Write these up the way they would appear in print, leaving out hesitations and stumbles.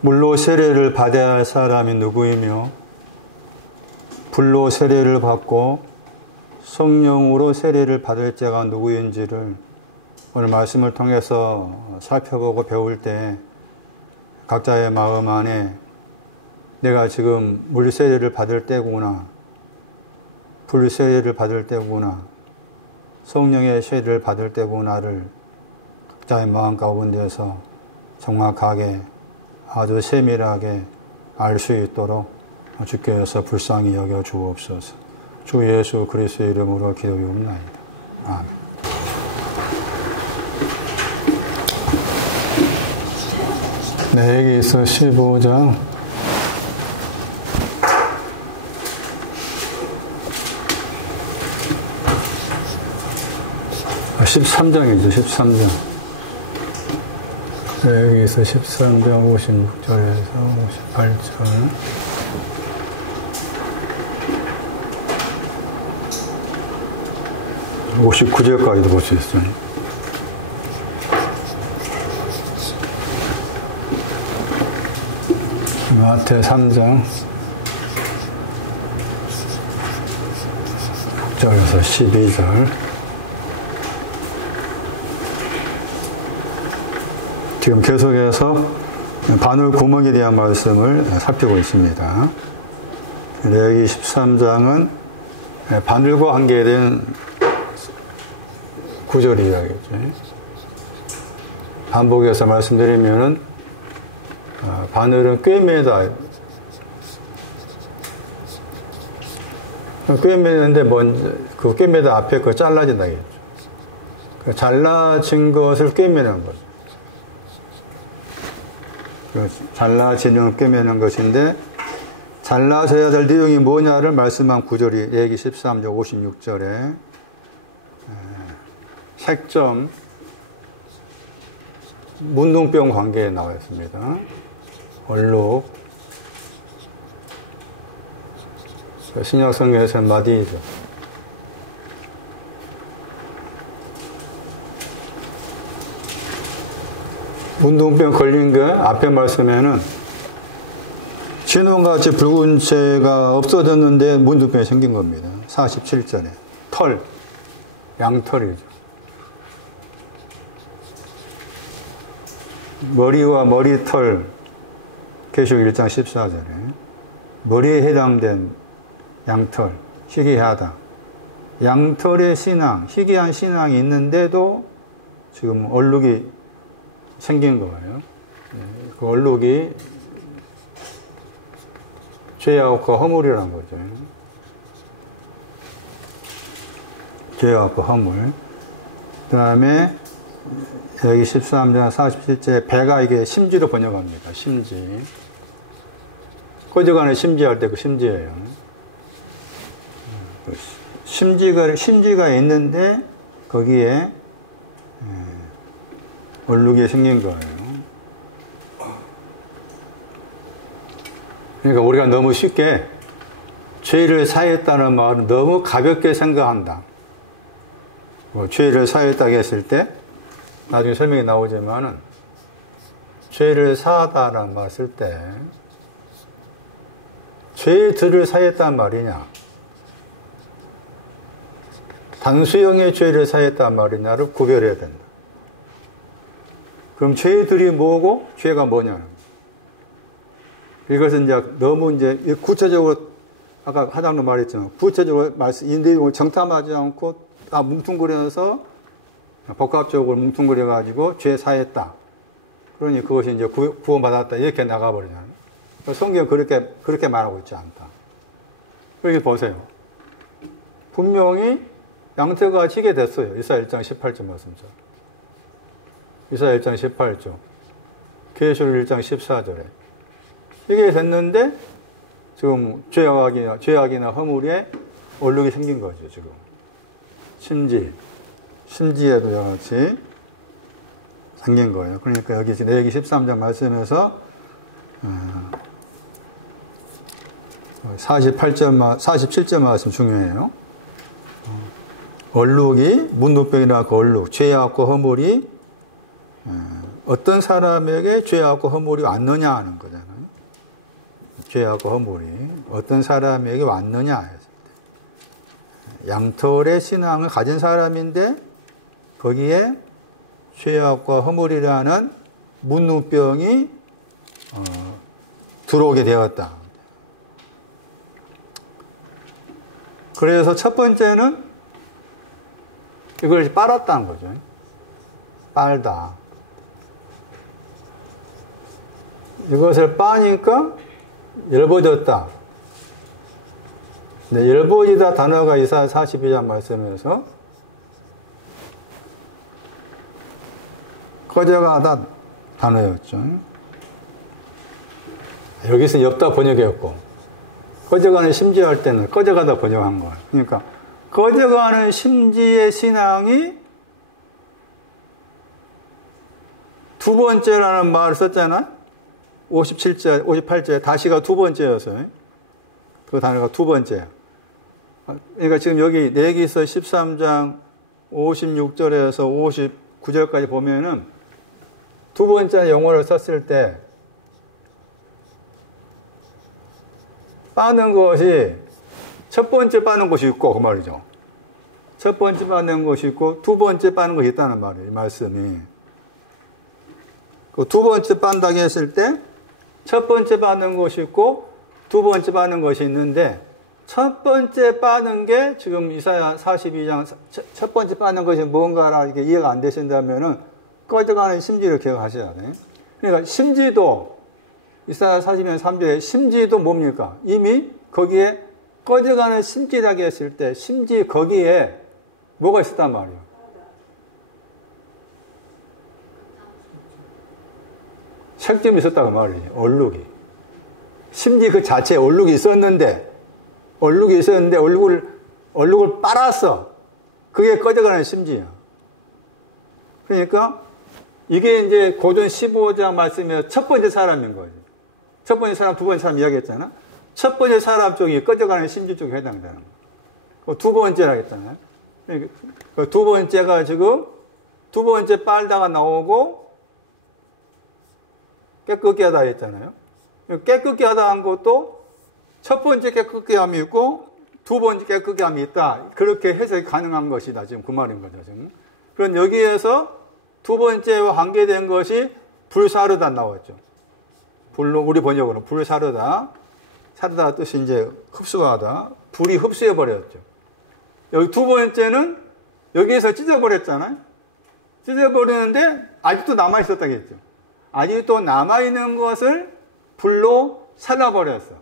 물로 세례를 받아야 할 사람이 누구이며 불로 세례를 받고 성령으로 세례를 받을 자가 누구인지를 오늘 말씀을 통해서 살펴보고 배울 때 각자의 마음 안에 내가 지금 물 세례를 받을 때구나, 불 세례를 받을 때구나, 성령의 세례를 받을 때구나를 각자의 마음 가운데서 정확하게 아주 세밀하게 알 수 있도록 주께서 불쌍히 여겨 주옵소서. 주 예수 그리스도의 이름으로 기도하옵나이다. 아멘. 네, 여기 있어 15장 13장이죠. 13장. 네, 여기서 13장 56절에서 58절. (59절까지도) 볼 수 있어요. 마태 3장 6절에서 12절. 지금 계속해서 바늘 구멍에 대한 말씀을 살피고 있습니다. 레위기 13장은 바늘과 관계된 구절 이야기죠. 반복해서 말씀드리면은 바늘은 꿰매다. 꿰매는데 먼저 그 꿰매다 앞에 거 잘라진다겠죠. 그 잘라진 것을 꿰매는 거죠. 그 잘라지는 꿰매는 것인데 잘라져야 될 내용이 뭐냐를 말씀한 구절이 레위기 13장 56절에 색점 문둥병 관계에 나와 있습니다. 얼룩 신약성경에서 마디죠. 문둥병 걸린 게 앞에 말씀에는 진원같이 붉은 채가 없어졌는데 문둥병이 생긴 겁니다. 47절에 털, 양털이죠. 머리와 머리털, 계시록 1장 14절에 머리에 해당된 양털, 희귀하다. 양털의 신앙, 희귀한 신앙이 있는데도 지금 얼룩이 생긴 거예요. 그 얼룩이 죄악과 허물이라는 거죠. 죄악과 허물. 그 다음에 여기 13장 47절에 배가 이게 심지로 번역합니다. 심지. 꺼져가는 심지할 때 그 심지예요. 심지가 있는데 거기에 얼룩이 생긴 거예요. 그러니까 우리가 너무 쉽게 죄를 사했다는 말은 너무 가볍게 생각한다. 죄를 사했다고 했을 때 나중에 설명이 나오지만은 죄를 사하다라는 말 쓸 때 죄들을 사했단 말이냐 단수형의 죄를 사했단 말이냐를 구별해야 된다. 그럼 죄들이 뭐고 죄가 뭐냐 이것은 이제 너무 이제 구체적으로 아까 하장도 말했지만 구체적으로 이 내용을 정탐하지 않고 다 뭉뚱그려서 복합적으로 뭉뚱그려가지고 죄 사했다. 그러니 그것이 이제 구원받았다. 이렇게 나가버리잖아요. 성경은 그렇게 말하고 있지 않다. 여기 보세요. 분명히 양태가 지게 됐어요. 이사야 1장 18절 말씀처럼. 이사야 1장 18절. 계시록 1장 14절에. 이게 됐는데 지금 죄악이나 허물에 얼룩이 생긴 거죠. 지금. 심지에도 같이 생긴 거예요. 그러니까 여기 레위기 13장 말씀에서 47절 말씀 중요해요. 얼룩이 문둥병이나 그 얼룩, 죄악과 허물이 어떤 사람에게 죄악과 허물이 왔느냐 하는 거잖아요. 죄악과 허물이 어떤 사람에게 왔느냐 했을 때 양털의 신앙을 가진 사람인데 거기에 죄악과 허물이라는 문둥병이 들어오게 되었다. 그래서 첫 번째는 이걸 빨았다는 거죠. 빨다. 이것을 빠니까 열버졌다. 네, 열버지다 단어가 이사야 42장 말씀에서 꺼져가다 단어였죠. 여기서 엽다 번역이었고 꺼져가는 심지할 때는 꺼져가다 번역한 거예요. 그러니까 꺼져가는 심지의 신앙이 두 번째라는 말을 썼잖아. 57절, 58절 다시가 두 번째였어요. 그 단어가 두 번째야. 그러니까 지금 여기 레위기서 13장 56절에서 59절까지 보면은 두 번째 용어를 썼을 때 빠는 것이 첫 번째 빠는 것이 있고 그 말이죠. 첫 번째 빠는 것이 있고 두 번째 빠는 것이 있다는 말이에요. 이 말씀이. 그 두 번째 빤다고 했을 때 첫 번째 빠는 것이 있고 두 번째 빠는 것이 있는데 첫 번째 빠는 게 지금 이사야 42장 첫 번째 빠는 것이 뭔가라 이게 이해가 안 되신다면은 꺼져가는 심지를 기억하셔야 돼요. 그러니까 심지도 이사야 42장 3절에 심지도 뭡니까? 이미 거기에 꺼져가는 심지라고 했을 때 심지 거기에 뭐가 있었단 말이에요. 색점이 있었다고 말이에요. 얼룩이. 심지 그 자체에 얼룩이 있었는데 얼룩을 빨았어. 그게 꺼져가는 심지야. 그러니까 이게 이제 고전 15장 말씀에 첫 번째 사람인 거지. 첫 번째 사람, 두 번째 사람 이야기했잖아. 첫 번째 사람 쪽이 꺼져가는 심지 쪽에 해당되는 거. 두 번째라 했잖아요. 그 두 번째가 지금 두 번째 빨다가 나오고 깨끗게 하다 했잖아요. 깨끗게 하다 한 것도 첫 번째 깨끗게 함이 있고 두 번째 깨끗게 함이 있다. 그렇게 해석이 가능한 것이다. 지금 그 말인 거죠. 지금. 그럼 여기에서 두 번째와 관계된 것이 불사르다 나왔죠. 불로 우리 번역으로 불사르다. 사르다 뜻이 이제 흡수하다. 불이 흡수해 버렸죠. 여기 두 번째는 여기에서 찢어버렸잖아요. 찢어버리는데 아직도 남아 있었다겠죠. 아직도 남아 있는 것을 불로 살라버렸어.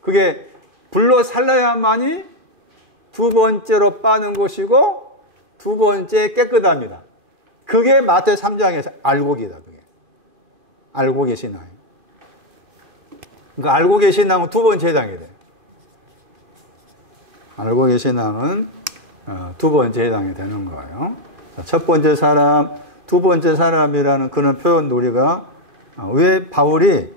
그게 불로 살라야만이 두 번째로 빠는 것이고 두 번째 깨끗합니다. 그게 마태오 3장의 알곡이다. 그게 알고 계신 신앙. 그러니까 알고 계신 신앙은 두 번째 해당이 돼. 알고 계신 신앙은 두 번째 해당이 되는 거예요. 첫 번째 사람, 두 번째 사람이라는 그런 표현도 우리가 왜 바울이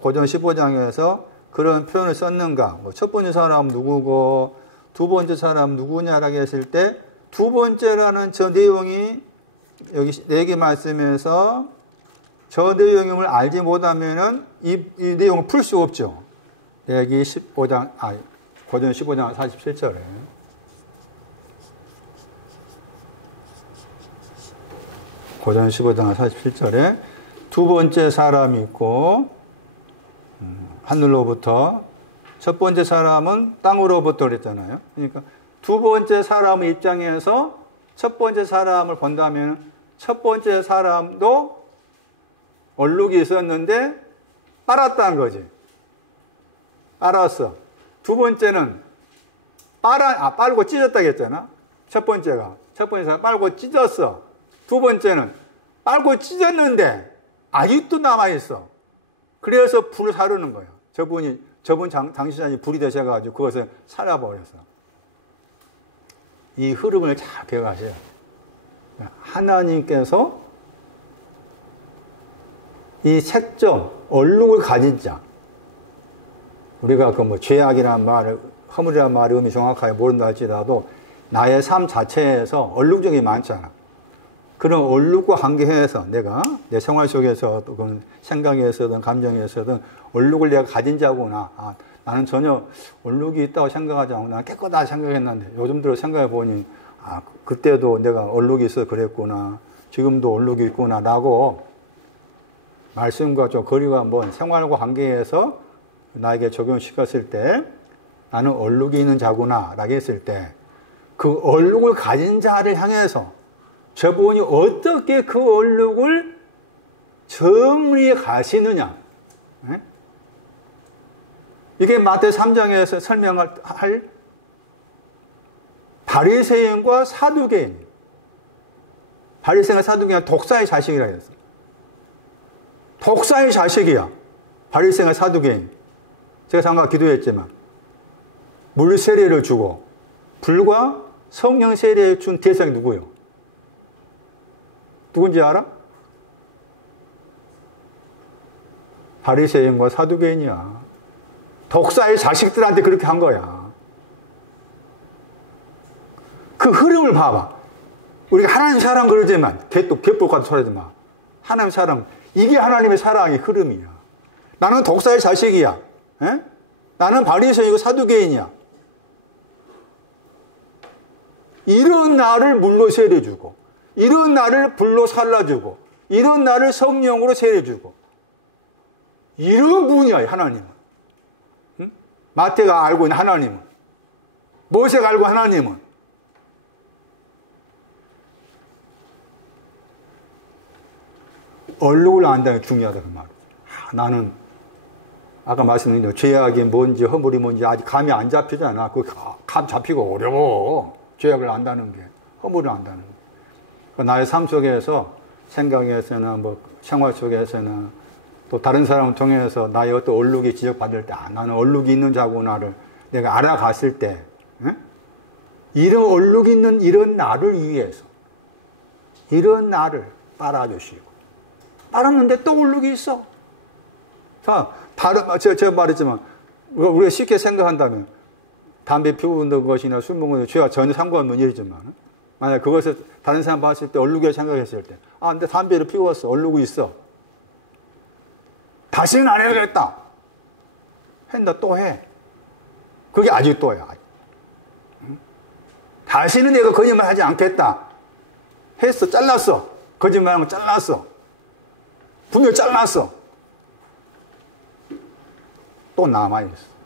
고전 15장에서 그런 표현을 썼는가? 첫 번째 사람 누구고 두 번째 사람 누구냐라고 했을 때 두 번째라는 저 내용이 여기 레위기 말씀에서 저 내용을 알지 못하면은 이 내용을 풀 수 없죠. 레위기 15장, 고전 15장 47절에. 고전 15장 47절에 두 번째 사람이 있고 하늘로부터 첫 번째 사람은 땅으로부터 그랬잖아요. 그러니까 두 번째 사람의 입장에서 첫 번째 사람을 본다면 첫 번째 사람도 얼룩이 있었는데 빨았다는 거지. 빨았어. 두 번째는 빨고 찢었다고 했잖아. 첫 번째 사람 빨고 찢었어. 두 번째는 빨고 찢었는데 아직도 남아있어. 그래서 불을 사르는 거예요. 저분 당시자니 불이 되셔가지고 그것을 살아버렸어. 이 흐름을 잘 기억하세요. 하나님께서 이 색점, 얼룩을 가진 자. 우리가 그 죄악이라는 말, 허물이라는 말의 의미 정확하게 모른다 할지라도 나의 삶 자체에서 얼룩적이 많잖아. 그런 얼룩과 관계해서 내가 내 생활 속에서 또는 생각에서든 감정에서든 얼룩을 내가 가진 자구나. 아, 나는 전혀 얼룩이 있다고 생각하지 않고 나는 깨끗하다 생각했는데 요즘 들어 생각해 보니 아, 그때도 내가 얼룩이 있어서 그랬구나. 지금도 얼룩이 있구나. 라고 말씀과 좀 거리가 먼 생활과 관계에서 나에게 적용시켰을 때 나는 얼룩이 있는 자구나. 라고 했을 때 그 얼룩을 가진 자를 향해서 저분이 어떻게 그 얼룩을 정리해 가시느냐. 네? 이게 마태 3장에서 설명할 바리새인과 사두개인. 바리새인과 사두개인은 독사의 자식이라 했어. 독사의 자식이야. 바리새인과 사두개인. 제가 잠깐 기도했지만 물 세례를 주고 불과 성령 세례를 준 대상이 누구예요? 누군지 알아? 바리새인과 사두개인이야. 독사의 자식들한테 그렇게 한 거야. 그 흐름을 봐봐. 우리가 하나님 사랑 그러지만 개뿔까지 소리하지 마. 하나님 사랑, 이게 하나님의 사랑의 흐름이야. 나는 독사의 자식이야. 에? 나는 바리새인이고 사두개인이야. 이런 나를 물로 세례주고 이런 나를 불로 살라주고 이런 나를 성령으로 세례주고 이런 분이야 하나님은. 응? 마태가 알고 있는 하나님은, 모세가 알고 하나님은. 얼룩을 안다는 게 중요하다 그 말이야. 나는 아까 말씀드린 죄악이 뭔지 허물이 뭔지 아직 감이 안 잡히잖아. 그 감 잡히고 어려워. 죄악을 안다는 게, 허물을 안다는 게. 나의 삶 속에서 생각에서나 뭐 생활 속에서나 또 다른 사람을 통해서 나의 어떤 얼룩이 지적받을 때 나는 얼룩이 있는 자구나를 내가 알아갔을 때 이런 얼룩이 있는 이런 나를 위해서 이런 나를 빨아주시고 빨았는데 또 얼룩이 있어. 자, 제가 말했지만 우리가 쉽게 생각한다면 담배 피우는 것이나 술 먹는 것 죄와 전혀 상관없는 일이지만 만약 그것을 다른 사람 봤을 때 얼룩이라고 생각했을 때 아 근데 담배를 피웠어. 얼룩이 있어. 다시는 안 해야겠다. 했는데 또 해. 그게 아직 또야. 다시는 내가 거짓말 하지 않겠다. 했어. 잘랐어. 거짓말하면 잘랐어. 분명 잘랐어. 또 남아있어.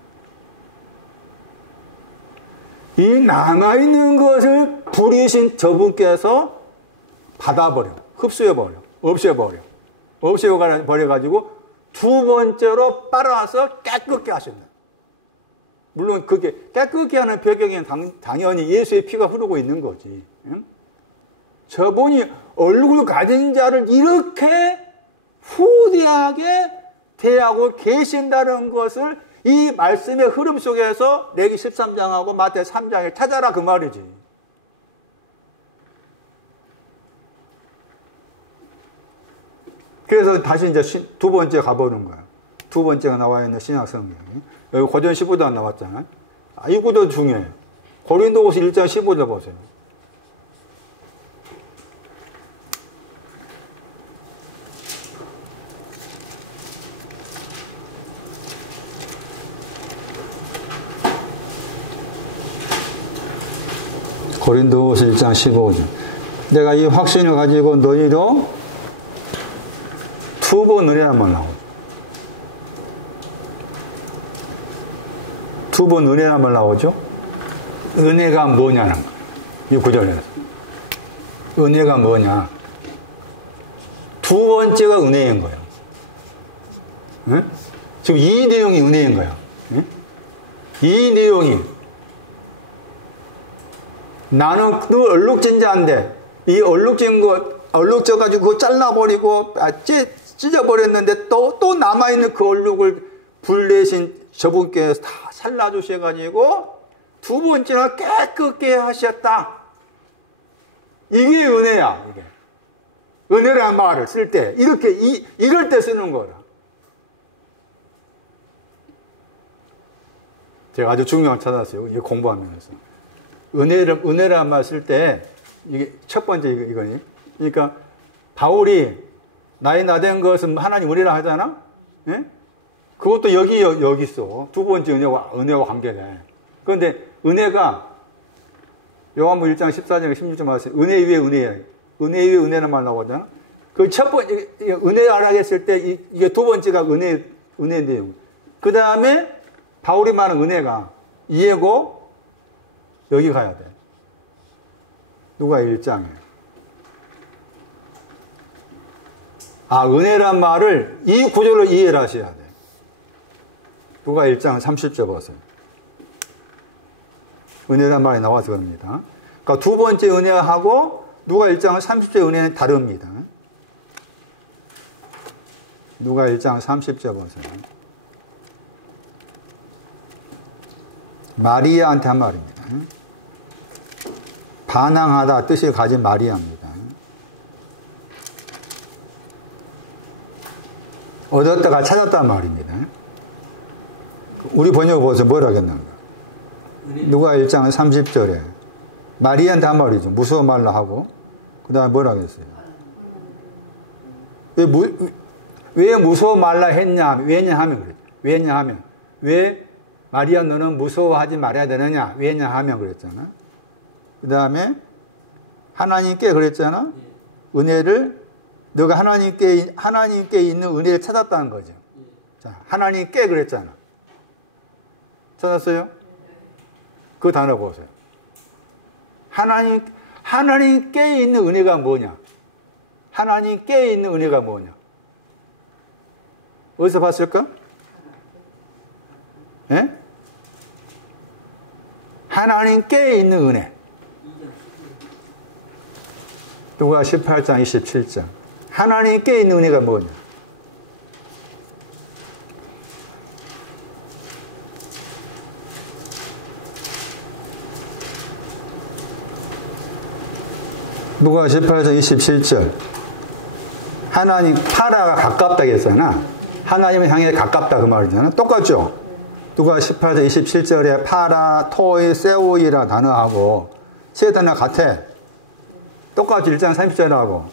이 남아있는 것을 부리신 저분께서 받아버려. 흡수해버려. 없애버려가지고 두 번째로 빨아서 깨끗게 하신다. 물론 그게 깨끗게 하는 배경에는 당연히 예수의 피가 흐르고 있는 거지. 응? 저분이 얼굴 가진 자를 이렇게 후대하게 대하고 계신다는 것을 이 말씀의 흐름 속에서 레기 13장하고 마태 3장에 찾아라 그 말이지. 그래서 다시 이제 두 번째 가보는 거야. 두 번째가 나와 있는 신약 성경이. 여기 고전 15도 안 나왔잖아요. 이 구도 중요해요. 고린도후서 1장 15절 보세요. 고린도후서 1장 15절. 내가 이 확신을 가지고 너희도 두 번 은혜란 말 나오죠. 두 번 은혜란 말 나오죠. 은혜가 뭐냐는 거예요. 이 구절에서. 은혜가 뭐냐. 두 번째가 은혜인 거예요. 네? 지금 이 내용이 은혜인 거예요. 네? 이 내용이 나는 그 얼룩진 자인데 이 얼룩진 것 얼룩져가지고 그거 잘라버리고 찢어버렸는데 또 남아있는 그 얼룩을 불 대신 저분께서 다 살라주셔가지고 두 번째나 깨끗게 하셨다. 이게 은혜야. 이게 은혜라는 말을 쓸 때 이렇게 이럴 때 쓰는 거라. 제가 아주 중요한 거 찾았어요. 이거 공부하면서 은혜라는 말 쓸 때 이게 첫 번째 이거니 그러니까 바울이 나의 나된 것은 하나님 은혜라 하잖아. 예? 그것도 여기 있어. 두 번째 은혜와 관계돼. 그런데 은혜가 요한복음 1장 14절 16절 말씀 은혜 위에 은혜야. 은혜 위에 은혜는 말 나오잖아. 그 첫 번째 은혜 알아겠을 때 이게 두 번째가 은혜 내용. 그 다음에 바울이 말하는 은혜가 이해고 여기 가야 돼. 누가 1장에. 은혜란 말을 이 구절로 이해를 하셔야 돼. 누가 1장 30절 보세요. 은혜란 말이 나와서 그럽니다. 그러니까 두 번째 은혜하고 누가 1장 30절 은혜는 다릅니다. 누가 1장 30절 보세요. 마리아한테 한 말입니다. 반항하다 뜻을 가진 마리아입니다. 얻었다가 찾았단 말입니다. 우리 번역을 보세요. 뭐라 하겠는가? 누가 1장 30절에 마리아한테 한 말이죠. 무서워 말라 하고 그 다음에 뭐라 하겠어요? 왜 무서워 말라 했냐? 왜냐하면 그랬죠. 왜냐하면 왜 마리아 너는 무서워하지 말아야 되느냐? 왜냐하면 그랬잖아. 그 다음에 하나님께 그랬잖아. 은혜를 너가 하나님께 있는 은혜를 찾았다는 거죠. 자, 하나님께 그랬잖아. 찾았어요? 그 단어 보세요. 하나님께 있는 은혜가 뭐냐? 하나님께 있는 은혜가 뭐냐? 어디서 봤을까? 예? 하나님께 있는 은혜. 누가 18장 27장. 하나님께 있는 은혜가 뭐냐? 누가 18장 27절. 하나님 파라가 가깝다 했잖아. 하나님을 향해 가깝다 그 말이잖아. 똑같죠? 누가 18장 27절에 파라, 토이, 세오이라 단어하고 세 단어 같아. 똑같이 1장 30절하고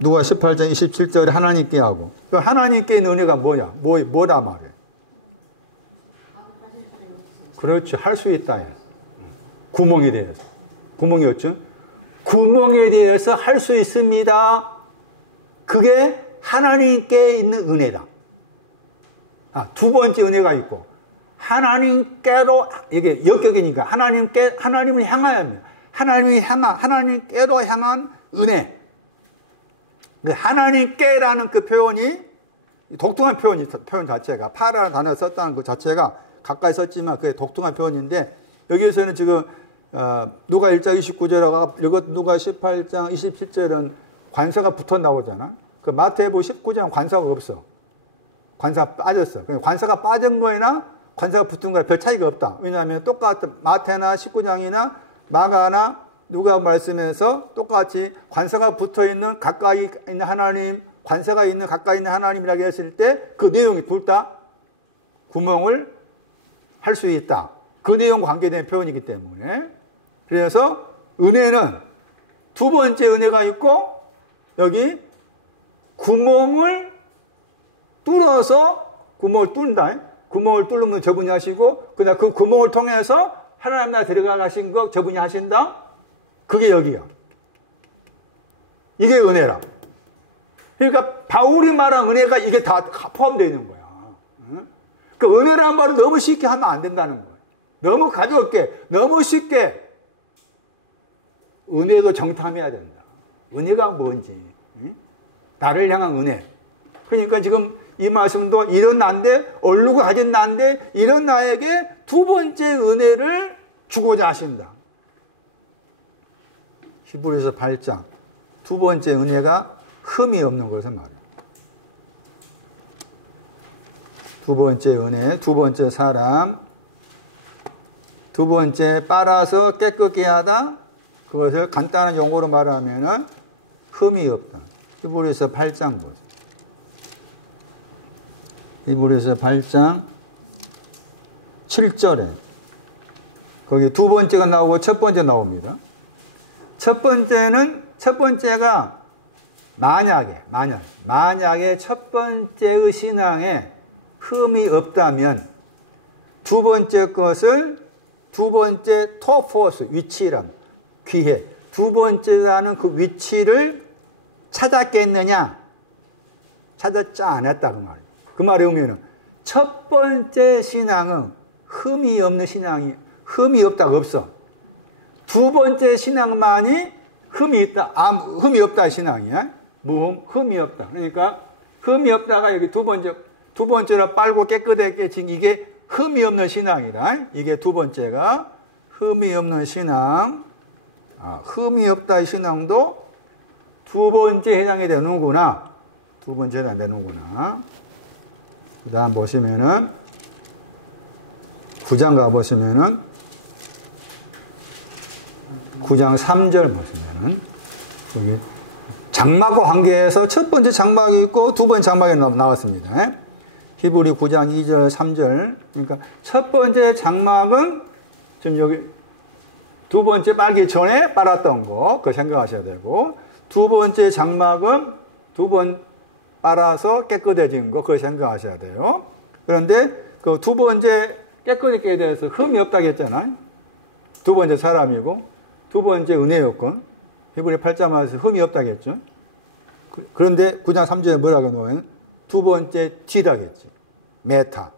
누가 18장 27절에 하나님께 하고 하나님께 있는 은혜가 뭐냐? 뭐라 말해? 그렇지. 할 수 있다. 구멍에 대해서. 구멍이었죠? 구멍에 대해서 할 수 있습니다. 그게 하나님께 있는 은혜다. 두 번째 은혜가 있고 하나님께로 이게 역격이니까 하나님을 향하여 하나님께로 향한 은혜. 하나님께라는 그 표현이 독특한 표현 자체가 파라라는 단어를 썼다는 그 자체가 가까이 썼지만 그게 독특한 표현인데 여기에서는 지금 누가 1장 29절하고 이것 누가 18장 27절은 관사가 붙어 나오잖아. 그 마태복음 19장은 관사가 없어. 관사가 빠졌어. 관사가 빠진 거나 관사가 붙은 거나 별 차이가 없다. 왜냐하면 똑같은 마태나 19장이나 마가나 누가 말씀에서 똑같이 관사가 붙어 있는 가까이 있는 하나님, 관사가 있는 가까이 있는 하나님이라고 했을 때 그 내용이 둘 다 구멍을 할 수 있다. 그 내용과 관계된 표현이기 때문에. 그래서 은혜는 두 번째 은혜가 있고 여기 구멍을 뚫어서 구멍을 뚫는다. 구멍을 뚫으면 저분이 하시고 그다음 그 구멍을 통해서 하나님 나라에 들어가 가신 거 저분이 하신다. 그게 여기야. 이게 은혜라. 그러니까 바울이 말한 은혜가 이게 다 포함되어 있는 거야. 그 은혜라는 말을 너무 쉽게 하면 안 된다는 거야. 너무 가볍게, 너무 쉽게 은혜도 정탐해야 된다. 은혜가 뭔지. 나를 향한 은혜. 그러니까 지금 이 말씀도 이런 나인데 얼룩을 가진 나인데 이런 나에게 두 번째 은혜를 주고자 하신다. 히브리서 8장 두 번째 은혜가 흠이 없는 것을 말해요. 두 번째 은혜, 두 번째 사람, 두 번째 빨아서 깨끗게 하다. 그것을 간단한 용어로 말하면은 흠이 없다. 히브리서 8장 보세요. 히브리서 8장 7절에 거기 두 번째가 나오고 첫 번째 나옵니다. 첫 번째가 만약에 첫 번째의 신앙에 흠이 없다면 두 번째 것을 두 번째 토포스 위치란 귀해 두 번째라는 그 위치를 찾았겠느냐? 찾았지 않았다 그 말이에요. 그 말의 의미는 첫 번째 신앙은 흠이 없는 신앙이 흠이 없다가 없어. 두 번째 신앙만이 흠이 있다. 흠이 없다 신앙이야. 무흠 흠이 없다. 그러니까 흠이 없다가 여기 두 번째로 빨고 깨끗하게 지금 이게 흠이 없는 신앙이다. 이게 두 번째가 흠이 없는 신앙. 흠이 없다 신앙도 두 번째 해당이 되는구나. 두 번째 해당이 되는구나. 그 다음 보시면은 9장 가보시면은 9장 3절 보시면은 여기 장막과 관계에서 첫 번째 장막이 있고 두 번째 장막이 나왔습니다. 히브리 9장 2절 3절 그러니까 첫 번째 장막은 지금 여기 두 번째 빨기 전에 빨았던 거 그거 생각하셔야 되고 두 번째 장막은 두 번 빨아서 깨끗해진 거 그걸 생각하셔야 돼요. 그런데 그 두 번째 깨끗하게 대해서 흠이 없다고 했잖아요. 두 번째 사람이고 두 번째 은혜였건 히브리 8장 말에서 흠이 없다고 했죠. 그런데 9장 3절에 뭐라고 놓으면 두 번째 뒤라고 했지. 메타.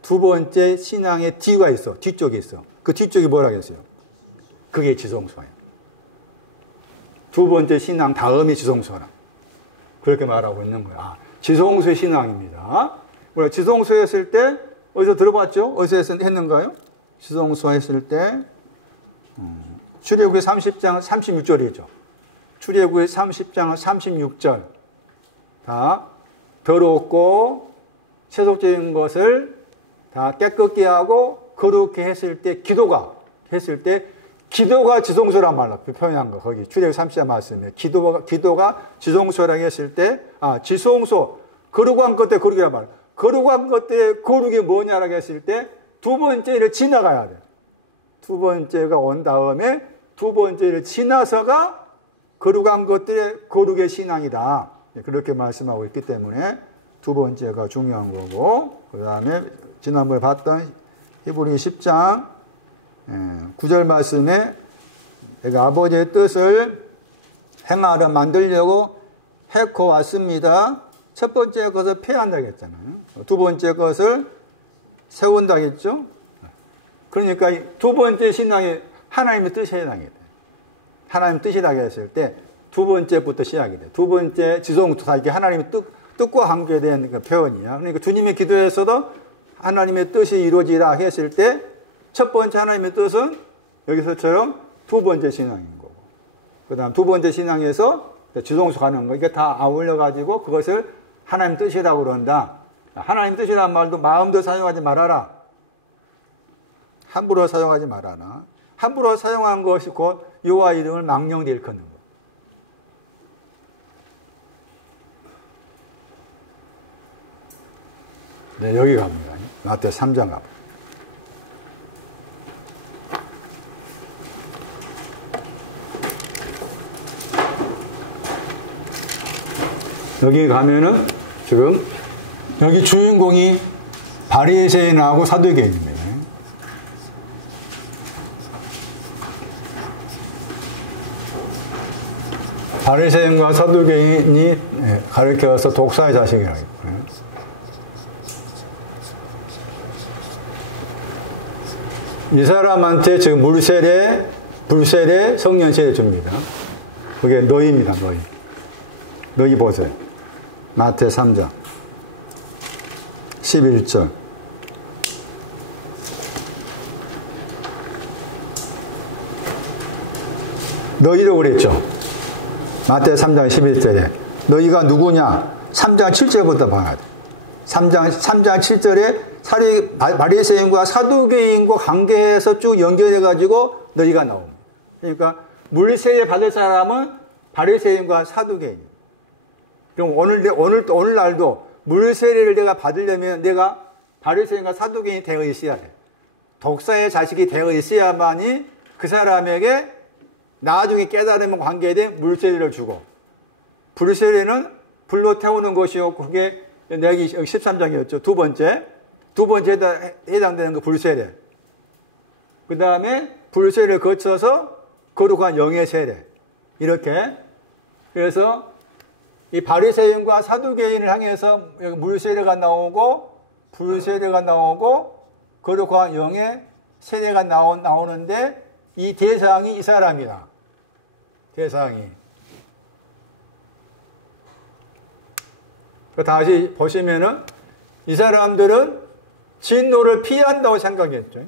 두 번째 신앙의 뒤가 있어. 뒤쪽에 있어. 그 뒤쪽이 뭐라고 했어요? 그게 지성소예요. 두 번째 신앙 다음이 지성소라. 그렇게 말하고 있는 거야. 지성소의 신앙입니다. 우리가 지성소 했을 때 어디서 들어봤죠? 어디서 했는가요? 지성소 했을 때 출애굽기 30장 36절이죠. 출애굽기 30장 36절 다 더럽고 세속적인 것을 다 깨끗게 하고 거룩게 했을 때 기도가 지성소란 말로 표현한 거 거기 출애굽기 30장 말씀에 기도가 지성소라고 했을 때 지성소 거룩한 것때 거룩이란 말 거룩한 것때 거룩이 뭐냐라고 했을 때 두 번째를 지나가야 돼. 두 번째가 온 다음에 두 번째를 지나서가 거룩한 것들의 거룩의 신앙이다. 그렇게 말씀하고 있기 때문에 두 번째가 중요한 거고 그 다음에 지난번에 봤던 히브리 10장 9절 말씀에 내가 아버지의 뜻을 행하려 만들려고 해코 왔습니다. 첫 번째 것을 폐한다고 했잖아요. 두 번째 것을 세운다고 했죠. 그러니까 두 번째 신앙이 하나님의 뜻에 해당이 돼. 하나님의 뜻이라고 했을 때 두 번째부터 시작이 돼. 두 번째 지성부터 이게 하나님의 뜻과 관계된 그 표현이야. 그러니까 주님의 기도에서도 하나님의 뜻이 이루어지라 했을 때 첫 번째 하나님의 뜻은 여기서처럼 두 번째 신앙인 거고 그 다음 두 번째 신앙에서 지성소 가는 거 이게 다 아울러 가지고 그것을 하나님 뜻이라고 그런다. 하나님 뜻이라는 말도 마음대로 사용하지 말아라. 함부로 사용하지 말아라. 함부로 사용한 것이 곧 여호와 이름을 망령되이 일컫는 거. 네, 여기 갑니다. 마태 3장 가봐. 여기 가면은 지금 여기 주인공이 바리새인하고 사두개인입니다. 바리새인과 사두개인이 가르쳐서 독사의 자식이라고 했고요. 이 사람한테 지금 불세례, 성년세례 줍니다. 그게 너희입니다, 너희. 너희 보세요. 마태 3장 11절. 너희도 그랬죠. 마태 3장 11절에 너희가 누구냐? 3장 7절부터 봐야 돼. 3장 7절에 바리새인과 사두개인과 관계해서 쭉 연결해가지고 너희가 나옵니다. 그러니까 물세례 받을 사람은 바리새인과 사두개인. 그럼 오늘날도 물세례를 내가 받으려면 내가 바리새인과 사두개인이 되어 있어야 돼. 독사의 자식이 되어 있어야만이 그 사람에게 나중에 깨달으면 관계된 물세례를 주고, 불세례는 불로 태우는 것이었고, 그게 여기 13장이었죠. 두 번째에다 해당되는 거 불세례. 그 다음에 불세례를 거쳐서 거룩한 영의 세례. 이렇게. 그래서 이 바리새인과 사두개인을 향해서 여기 물세례가 나오고, 불세례가 나오고, 거룩한 영의 세례가 나오는데, 이 대상이 이 사람이다. 대상이. 다시 보시면은, 이 사람들은 진노를 피한다고 생각했죠.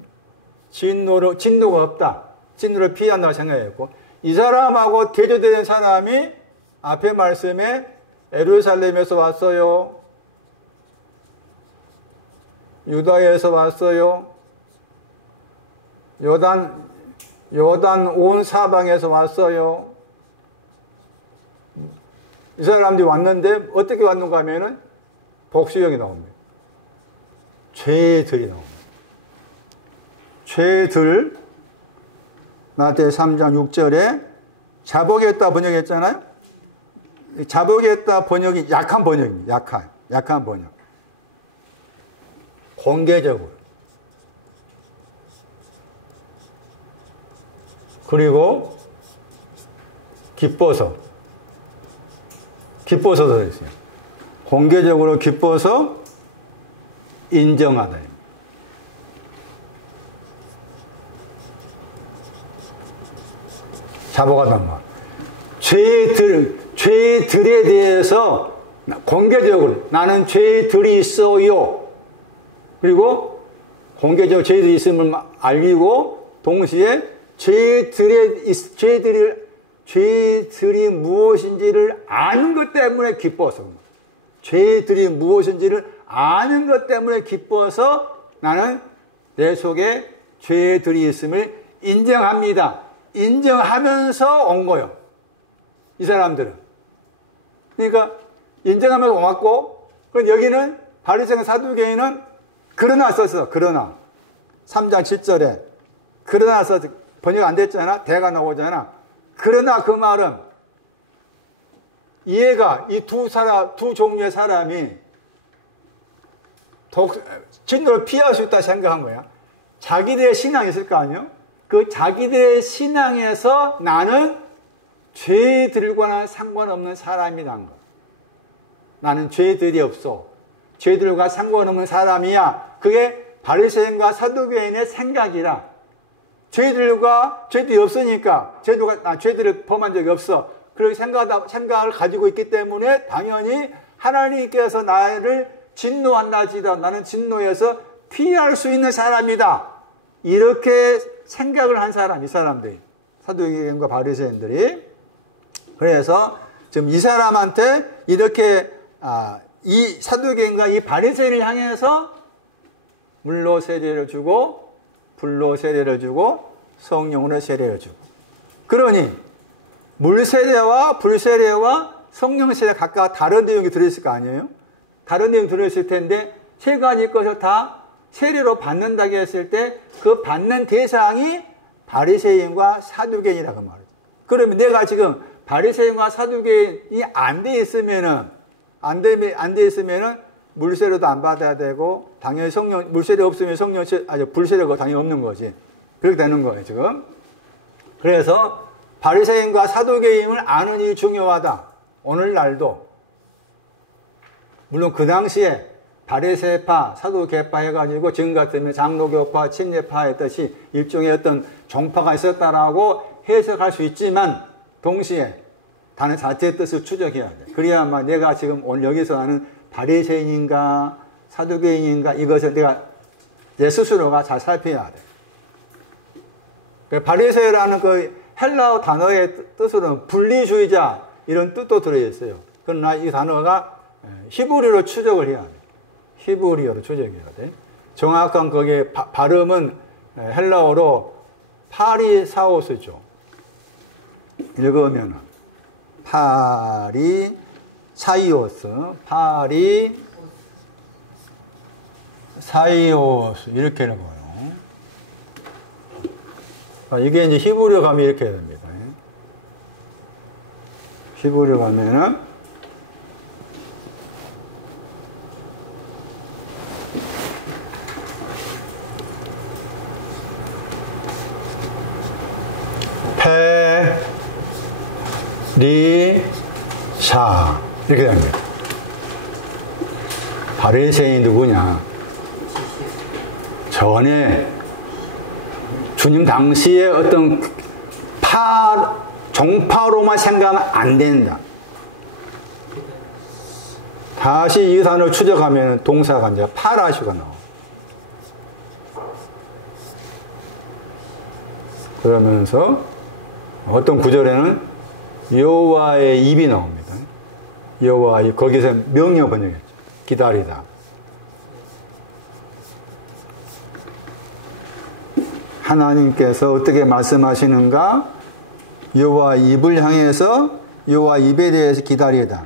진노가 없다. 진노를 피한다고 생각했고, 이 사람하고 대조되는 사람이 앞에 말씀에 예루살렘에서 왔어요. 유다에서 왔어요. 요단 온 사방에서 왔어요. 이 사람들이 왔는데 어떻게 왔는가 하면은 복수형이 나옵니다. 죄들이 나옵니다. 죄들, 마태 3장 6절에 자복했다 번역했잖아요. 자복했다 번역이 약한 번역입니다. 약한 번역. 공개적으로. 그리고 기뻐서 들어있어요. 공개적으로 기뻐서 인정하다. 자복하단 말. 죄들에 대해서 공개적으로 죄들이 있어요. 그리고 공개적으로 죄들이 있음을 알리고 동시에 죄들이 무엇인지를 아는 것 때문에 기뻐서, 죄들이 무엇인지를 아는 것 때문에 기뻐서 나는 내 속에 죄들이 있음을 인정합니다. 인정하면서 온 거예요. 이 사람들은. 그러니까 인정하면서 왔고, 그럼 여기는 바리새인 사두개인은 그러나 썼어. 그러나 3장 7절에 그러나 써서 번역 안 됐잖아. 대가 나오잖아. 그러나 그 말은 이해가 이 두 종류의 사람이 진노를 피할 수 있다 생각한 거야. 자기들의 신앙이 있을 거 아니에요? 그 자기들의 신앙에서 나는 죄들과는 상관없는 사람이란 거. 나는 죄들이 없어. 죄들과 상관없는 사람이야. 그게 바리새인과 사두개인의 생각이라. 죄들이 없으니까 죄들을 범한 적이 없어. 그렇게 생각을 가지고 있기 때문에 당연히 하나님께서 나를 진노한다지다. 나는 진노에서 피할 수 있는 사람이다. 이렇게 생각을 한 사람, 이 사람들이. 사두개인과 바리새인들이. 그래서 지금 이 사람한테 이렇게 이 사두개인과 이 바리새인을 향해서 물로 세례를 주고 불로 세례를 주고 성령으로 세례를 주고. 그러니 물세례와 불세례와 성령세례 각각 다른 내용이 들어있을 거 아니에요? 다른 내용이 들어있을 텐데 세 가지 것을 다 세례로 받는다고 했을 때 그 받는 대상이 바리새인과 사두개인이라고 말이죠. 그러면 내가 지금 바리새인과 사두개인이 안 돼 있으면은 물세례도 안 받아야 되고 당연히 물세례 없으면 불세례가 당연히 없는 거지. 그렇게 되는 거예요, 지금. 그래서 바리새인과 사두개인을 아는 일이 중요하다. 오늘날도 물론 그 당시에 바리새파, 사두개파 해가지고 지금 같으면 장로교파, 침례파 했듯이 일종의 어떤 종파가 있었다라고 해석할 수 있지만 동시에 다른 자체의 뜻을 추적해야 돼. 그래야만 내가 지금 오늘 여기서 하는 바리새인인가 사두개인인가 이것을 내가 내 스스로가 잘 살펴야 돼. 바리새인이라는 그 헬라어 단어의 뜻으로는 분리주의자 이런 뜻도 들어있어요. 그러나 이 단어가 히브리어로 추적을 해야 돼. 히브리어로 추적해야 돼. 정확한 거기에 발음은 헬라어로 파리사오스죠. 읽으면은 파리사이오스 이렇게 하는 거예요. 이게 이제 히브리어 가면 이렇게 됩니다. 10으로 가면은 페리샤 이렇게 되는 거예요. 바리새인이 누구냐? 전에 주님 당시에 어떤 종파로만 생각하면 안 된다. 다시 이 단어를 추적하면 동사가 이제 파라시가 나와. 그러면서 어떤 구절에는 여호와의 입이 나옵니다. 여호와의 거기서 명령 번역했죠. 기다리다. 하나님께서 어떻게 말씀하시는가? 여호와 입을 향해서 여호와 입에 대해서 기다리다.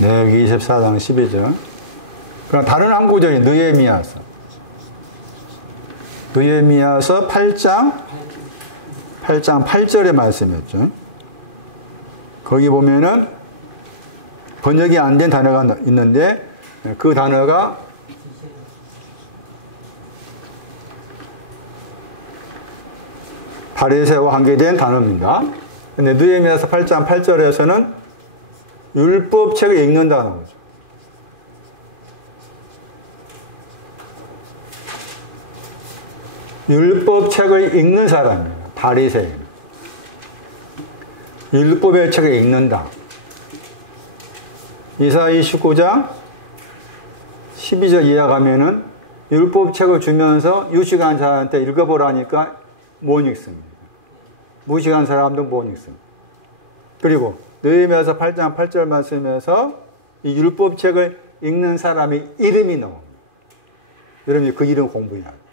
레위기 24장 12절. 그럼 다른 한 구절이 느헤미야서 8장 8절의 말씀이었죠. 거기 보면은 번역이 안 된 단어가 있는데 그 단어가 바리새와 관계된 단어입니다. 근데 느헤미야서 8장 8절에서는 율법책을 읽는다는 거죠. 율법책을 읽는 사람이에요. 바리새인. 율법의 책을 읽는다. 이사야 29장 12절 이하 가면은 율법책을 주면서 유식한 자한테 읽어보라니까 못 읽습니다. 무식한 사람도 못 읽습니다. 그리고 느헤미야서 8장 8절 말씀에서 이 율법책을 읽는 사람의 이름이 나옵니다. 여러분이 그 이름 공부해야 돼요.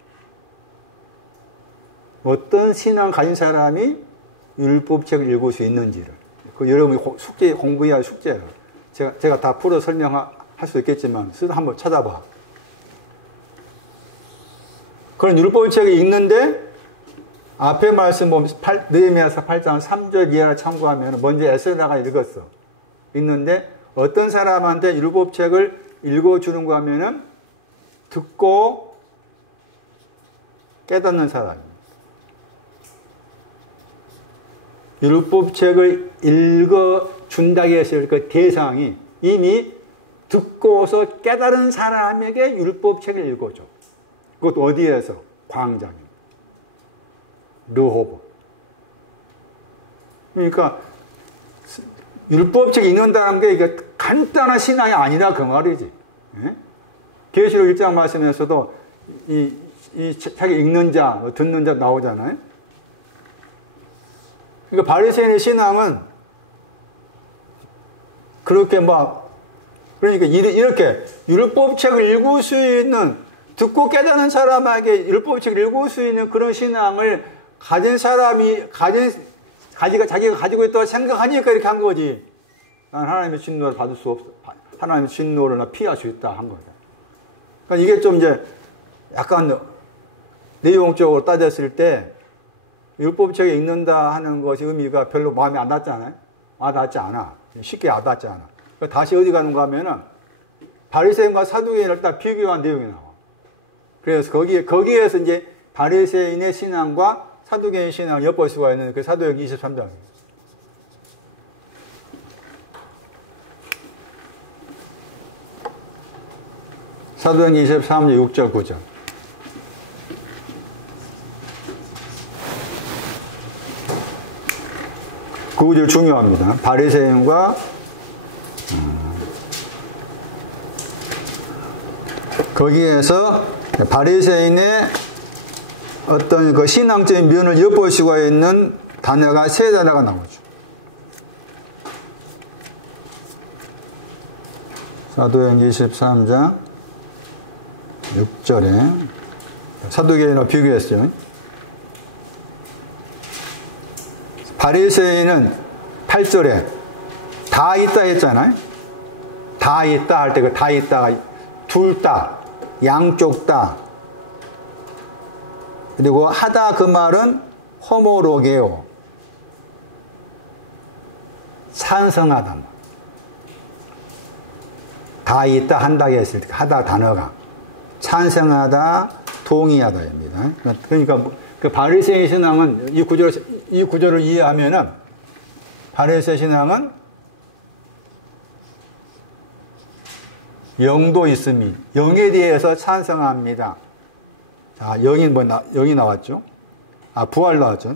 어떤 신앙 가진 사람이 율법책을 읽을 수 있는지를 그 여러분이 숙제 공부해야 할 숙제예요. 제가 다 풀어 설명할 수 있겠지만 한번 찾아봐. 그런 율법책을 읽는데 앞에 말씀 보면 느헤미야서 8장 3절 이하를 참고하면 먼저 에스라가 읽었어. 읽는데 어떤 사람한테 율법책을 읽어주는가 하면은 듣고 깨닫는 사람입니다. 율법책을 읽어준다고 했을 그 대상이 이미 듣고서 깨달은 사람에게 율법책을 읽어줘. 그것도 어디에서? 광장입니다. 르호보. 그러니까 율법책 읽는다는 게 이게 간단한 신앙이 아니라 그 말이지. 계시록 1장 말씀에서도 이 책을 읽는 자, 듣는 자 나오잖아요. 그러니까 바리새인의 신앙은 그렇게 그러니까 이렇게 율법책을 읽을 수 있는, 듣고 깨닫는 사람에게 율법책을 읽을 수 있는 그런 신앙을 가진 사람이 자기가 가지고 있다고 생각하니까 이렇게 한 거지. 난 하나님의 진노를 받을 수 없어. 하나님의 진노를 나 피할 수 있다 한 거다. 그러니까 이게 좀 이제 약간 내용적으로 따졌을 때 율법책에 읽는다 하는 것이 의미가 별로 마음에 안 닿잖아요. 와닿지 않아. 쉽게 와닿지 않아. 그러니까 다시 어디 가는가 하면은 바리새인과 사두개인을 딱 비교한 내용이 나와. 그래서 거기에서 이제 바리새인의 신앙과 사두개인 신앙을 엿볼 수가 있는 그 사도행 23장입니다. 사도행 23장 6절 9절. 그 구절 중요합니다. 바리새인과 거기에서 바리새인의 어떤 그 신앙적인 면을 엿볼 수가 있는 단어가 세 단어가 나오죠. 사도행 23장 6절에 사두개인과 비교했어요. 바리새인은 8절에 다 있다 했잖아요. 다 있다 할 때 그 다 있다가 둘 다, 양쪽 다, 그리고 하다 그 말은 호모로게오. 찬성하다. 다 있다 한다 했을 때 하다 단어가 찬성하다 동의하다입니다. 그러니까 그 바리새인 신앙은 이 구절을 이해하면은 바리새인 신앙은 영도 있음이 영에 대해서 찬성합니다. 자, 영이 나왔죠. 아, 부활 나왔죠.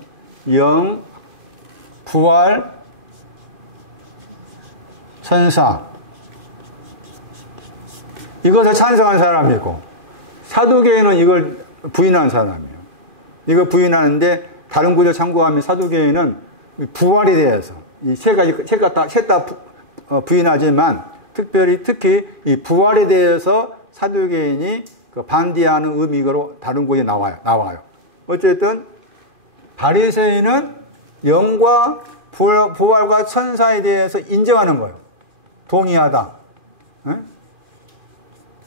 영, 부활, 천사. 이것을 찬성한 사람이고, 사두개인은 이걸 부인한 사람이에요. 이거 부인하는데, 다른 구절 참고하면 사두개인은 부활에 대해서, 이 셋 다 부인하지만, 특히 이 부활에 대해서 사두개인이 그 반대하는 의미로 다른 곳에 나와요. 어쨌든 바리새인은 영과 부활과 천사에 대해서 인정하는 거예요. 동의하다. 네?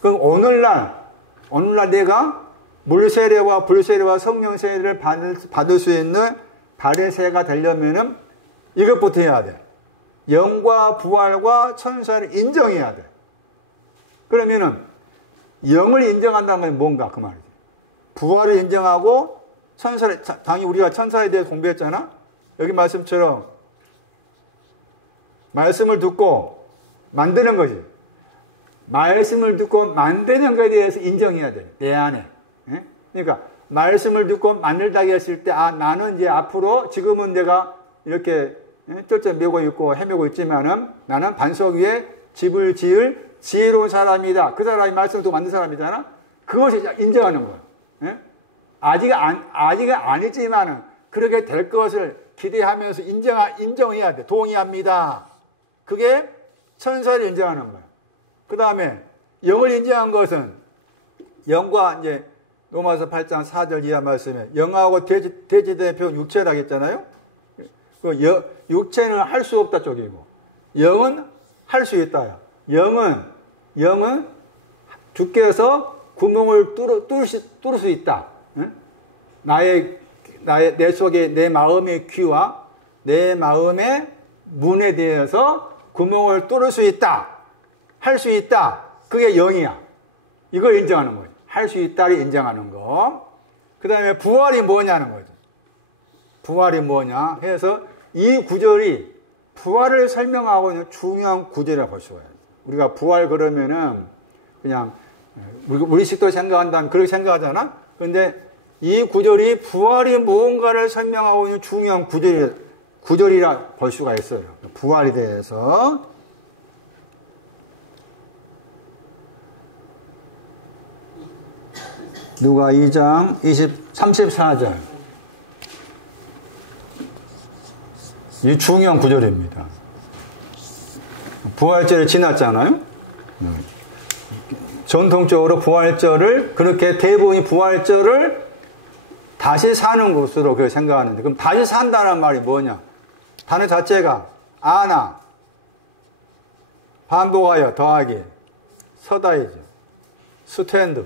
그럼 오늘날 내가 물세례와 불세례와 성령 세례를 받을 수 있는 바리새가 되려면은 이것부터 해야 돼. 영과 부활과 천사를 인정해야 돼. 그러면은 영을 인정한다는 건 뭔가 그 말이지. 부활을 인정하고 천사를, 당연히 우리가 천사에 대해 공부했잖아. 여기 말씀처럼 말씀을 듣고 만드는 거지. 말씀을 듣고 만드는 것에 대해서 인정해야 돼. 내 안에. 예? 그러니까 말씀을 듣고 만들다 했을 때, 아, 나는 이제 앞으로 지금은 내가 이렇게 뜰뜰 메고 있고 헤매고 있지만은 나는 반석 위에 집을 지을 지혜로운 사람이다. 그 사람이 말씀을 듣고 만든 사람이잖아. 그것을 인정하는 거야. 예? 아직은 아니지만은 그렇게 될 것을 기대하면서 인정해야 돼. 동의합니다. 그게 천사를 인정하는 거야. 그 다음에 영을 인정한 것은 영과 이제 로마서 8장 4절 이하 말씀에 영하고 대지대표 육체라고 했잖아요. 그 육체는 할 수 없다 쪽이고 영은 할 수 있다. 영은 주께서 구멍을 뚫을 수 있다. 내 속에 내 마음의 귀와 내 마음의 문에 대해서 구멍을 뚫을 수 있다. 할 수 있다. 그게 영이야. 이걸 인정하는 거지. 할 수 있다를 인정하는 거. 그 다음에 부활이 뭐냐는 거지. 부활이 뭐냐 해서 이 구절이 부활을 설명하고 있는 중요한 구절이라고 볼 수가 있어요. 우리가 부활 그러면은 그냥 우리식도 생각한다면 그렇게 생각하잖아. 그런데 이 구절이 부활이 무언가를 설명하고 있는 중요한 구절이라 볼 수가 있어요. 부활에 대해서. 누가 2장 34절. 이 중요한 구절입니다. 부활절이 지났잖아요. 전통적으로 부활절을 그렇게 대부분이 부활절을 다시 사는 것으로 그렇게 생각하는데, 그럼 다시 산다는 말이 뭐냐? 단어 자체가 아나, 반복하여, 더하기, 서다이즈, 스탠드.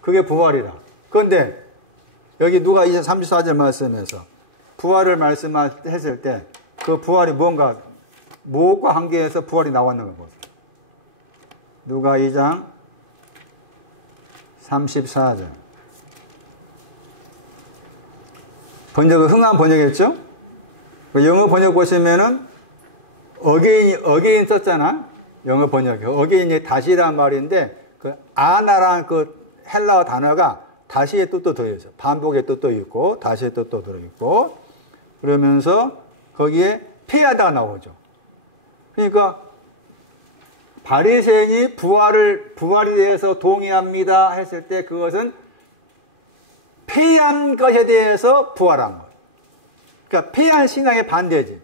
그게 부활이라. 그런데 여기 누가 34절 말씀에서 부활을 말씀했을 때 그 부활이 뭔가 무엇과 관계해서 부활이 나왔는가 보세요. 누가 2장 34절. 번역은 흥한 번역이었죠? 영어 번역 보시면은 어게인 썼잖아. 영어 번역이. 어게인이 다시란 말인데 그 아나란 그 헬라어 단어가 다시의 뜻도 들어있어요. 반복의 뜻도 있고 다시의 뜻도 들어있고 그러면서 거기에 폐하다가 나오죠. 그러니까 바리새인이 부활에 대해서 동의합니다 했을 때 그것은 폐한 것에 대해서 부활한 것. 그러니까 폐한 신앙의 반대지.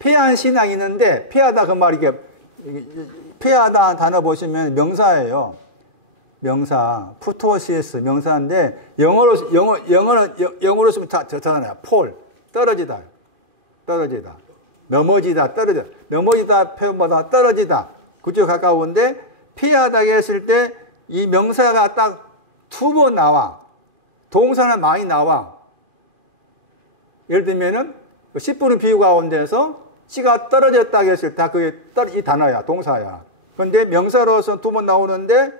폐한 신앙이 있는데 폐하다 그 말이 이게 폐하다 단어 보시면 명사예요. 명사, 푸토시스 명사인데 영어로 쓰면 저잖아요. 폴, 떨어지다. 넘어지다, 떨어지다. 넘어지다 표현보다 떨어지다. 그쪽 가까운데 피하다 했을 때 이 명사가 딱 2번 나와. 동사는 많이 나와. 예를 들면은 10분의 비유 가운데서 씨가 떨어졌다 했을 때 그게 이 단어야, 동사야. 그런데 명사로서 2번 나오는데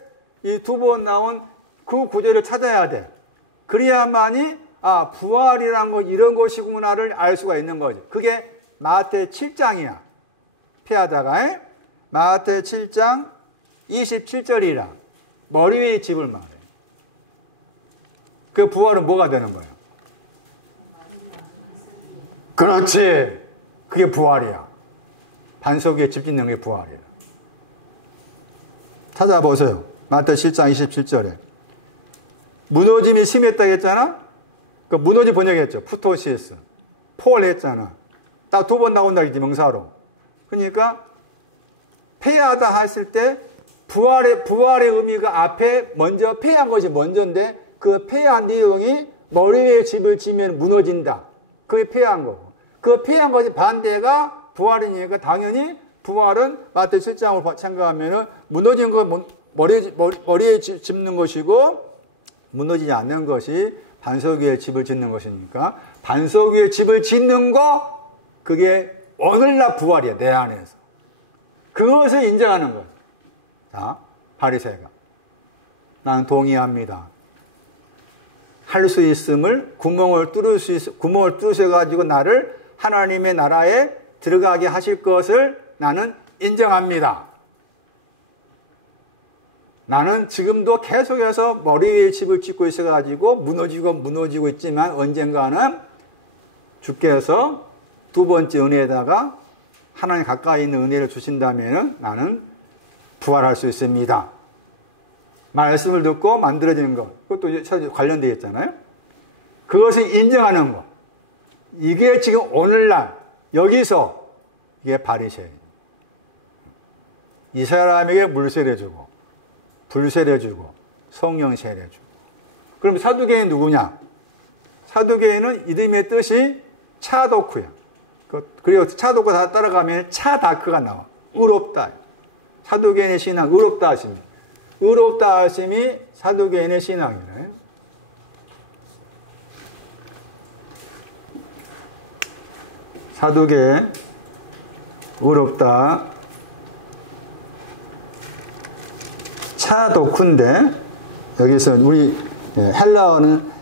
이 2번 나온 그 구절을 찾아야 돼. 그래야만이 부활이란 거 이런 것이구나를 알 수가 있는 거지. 그게 마태 7장이야. 피하다가 마태 7장 27절이라 머리 위의 집을 말해. 그 부활은 뭐가 되는 거야? 그렇지. 그게 부활이야. 반석 위에 집 짓는 게 부활이야. 찾아보세요. 마태 7장 27절에 무너짐이 심했다고 했잖아. 그 무너짐 번역했죠. 푸토시스 폴 했잖아. 딱 2번 나온다 이제 명사로. 그러니까 폐하다 했을 때 부활의 의미가 앞에 먼저 폐한 것이 먼저인데 그 폐한 내용이 머리 위에 집을 지면 무너진다. 그게 폐한 거고. 그 폐한 것이 반대가 부활이니까 당연히 부활은 마태 7장을 생각하면 무너진 거 머리에 짚는 것이고 무너지지 않는 것이 반석 위에 집을 짓는 것이니까 반석 위에 집을 짓는 거 그게 오늘날 부활이야. 내 안에서. 그것을 인정하는 거야. 자, 바리새가 나는 동의합니다. 할 수 있음을 구멍을 뚫으셔가지고 나를 하나님의 나라에 들어가게 하실 것을 나는 인정합니다. 나는 지금도 계속해서 머리 위에 집을 짓고 있어가지고 무너지고 있지만 언젠가는 주께서 2번째 은혜에다가 하나님 가까이 있는 은혜를 주신다면 나는 부활할 수 있습니다. 말씀을 듣고 만들어지는 것. 그것도 관련되어 있잖아요. 그것을 인정하는 것. 이게 지금 오늘날 여기서 이게 바리새인. 이 사람에게 물세례 주고 불세례 주고 성령 세례 주고. 그럼 사두개인 누구냐? 사두개인은 이름의 뜻이 차도크야. 그리고 차도크 다 따라가면 차다크가 나와. 의롭다. 사두개인의 신앙, 의롭다 하심이. 의롭다 하심이 사두개인의 신앙이네. 사두개, 의롭다. 차도크인데, 여기서 우리 헬라어는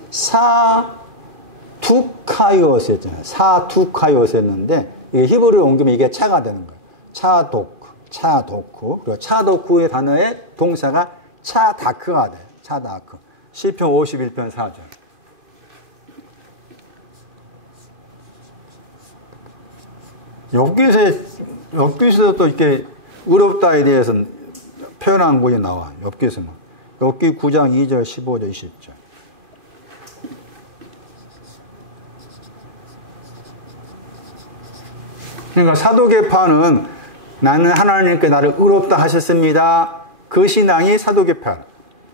사두카이오스였잖아요. 사두카이오스였는데, 이게 히브리로 옮기면 이게 차가 되는 거예요. 차도크. 그리고 차도크의 단어의 동사가 차다크가 돼요. 차다크. 시편 51편 4절. 욥기에서 또 이렇게 의롭다에 대해서 표현한 것이 나와. 욥기에서는. 욥기 9장 2절, 15절, 20절. 그러니까 사도계파는 나는 하나님께 나를 의롭다 하셨습니다. 그 신앙이 사도계파.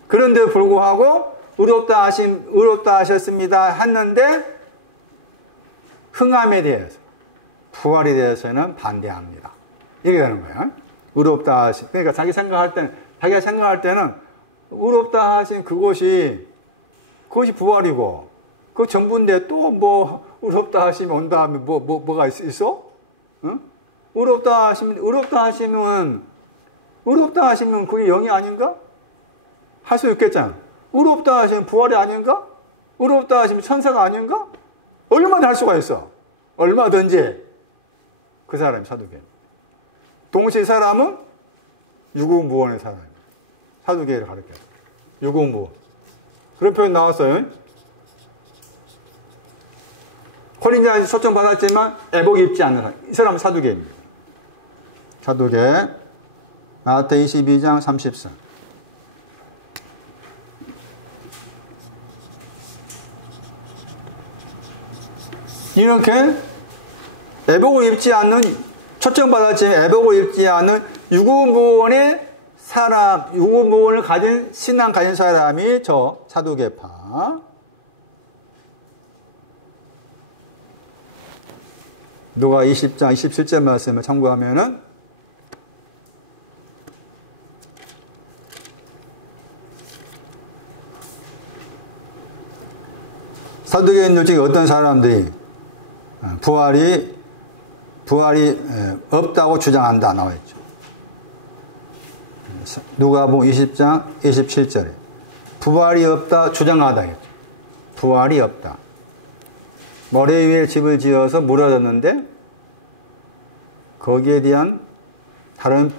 그런데 불구하고 의롭다 하셨습니다 했는데 흥함에 대해서 부활에 대해서는 반대합니다. 이렇게 되는 거예요. 의롭다 하신. 그러니까 자기가 생각할 때는 의롭다 하신 그것이 부활이고 그 전부인데 또 뭐 의롭다 하시면 온 다음에 뭐가 있어? 응? 의롭다 하시면 그게 영이 아닌가? 할 수 있겠잖아. 의롭다 하시면 부활이 아닌가? 의롭다 하시면 천사가 아닌가? 얼마나 할 수가 있어. 얼마든지 그 사람이 사두개. 동시에 이 사람은 유구무원의 사람이에요. 사두개를 가르쳐요. 유구무원. 그런 표현 나왔어요. 코린자에서 초청 받았지만 애복 입지 않는 사람. 이 사람은 사두개입니다. 사두개. 마태 22장 34. 이렇게 애복을 입지 않는, 초청받았지만 애복을 입지 않는 유구무원의 사람, 유구무원을 가진, 신앙 가진 사람이 저 사두개파. 누가 20장 27절 말씀을 참고하면은 사두개인들 중에 어떤 사람들이 부활이 없다고 주장한다 나와있죠. 누가복음 20장 27절에 부활이 없다 주장하다 했죠. 부활이 없다. 모래 위에 집을 지어서 무너졌는데 거기에 대한 다른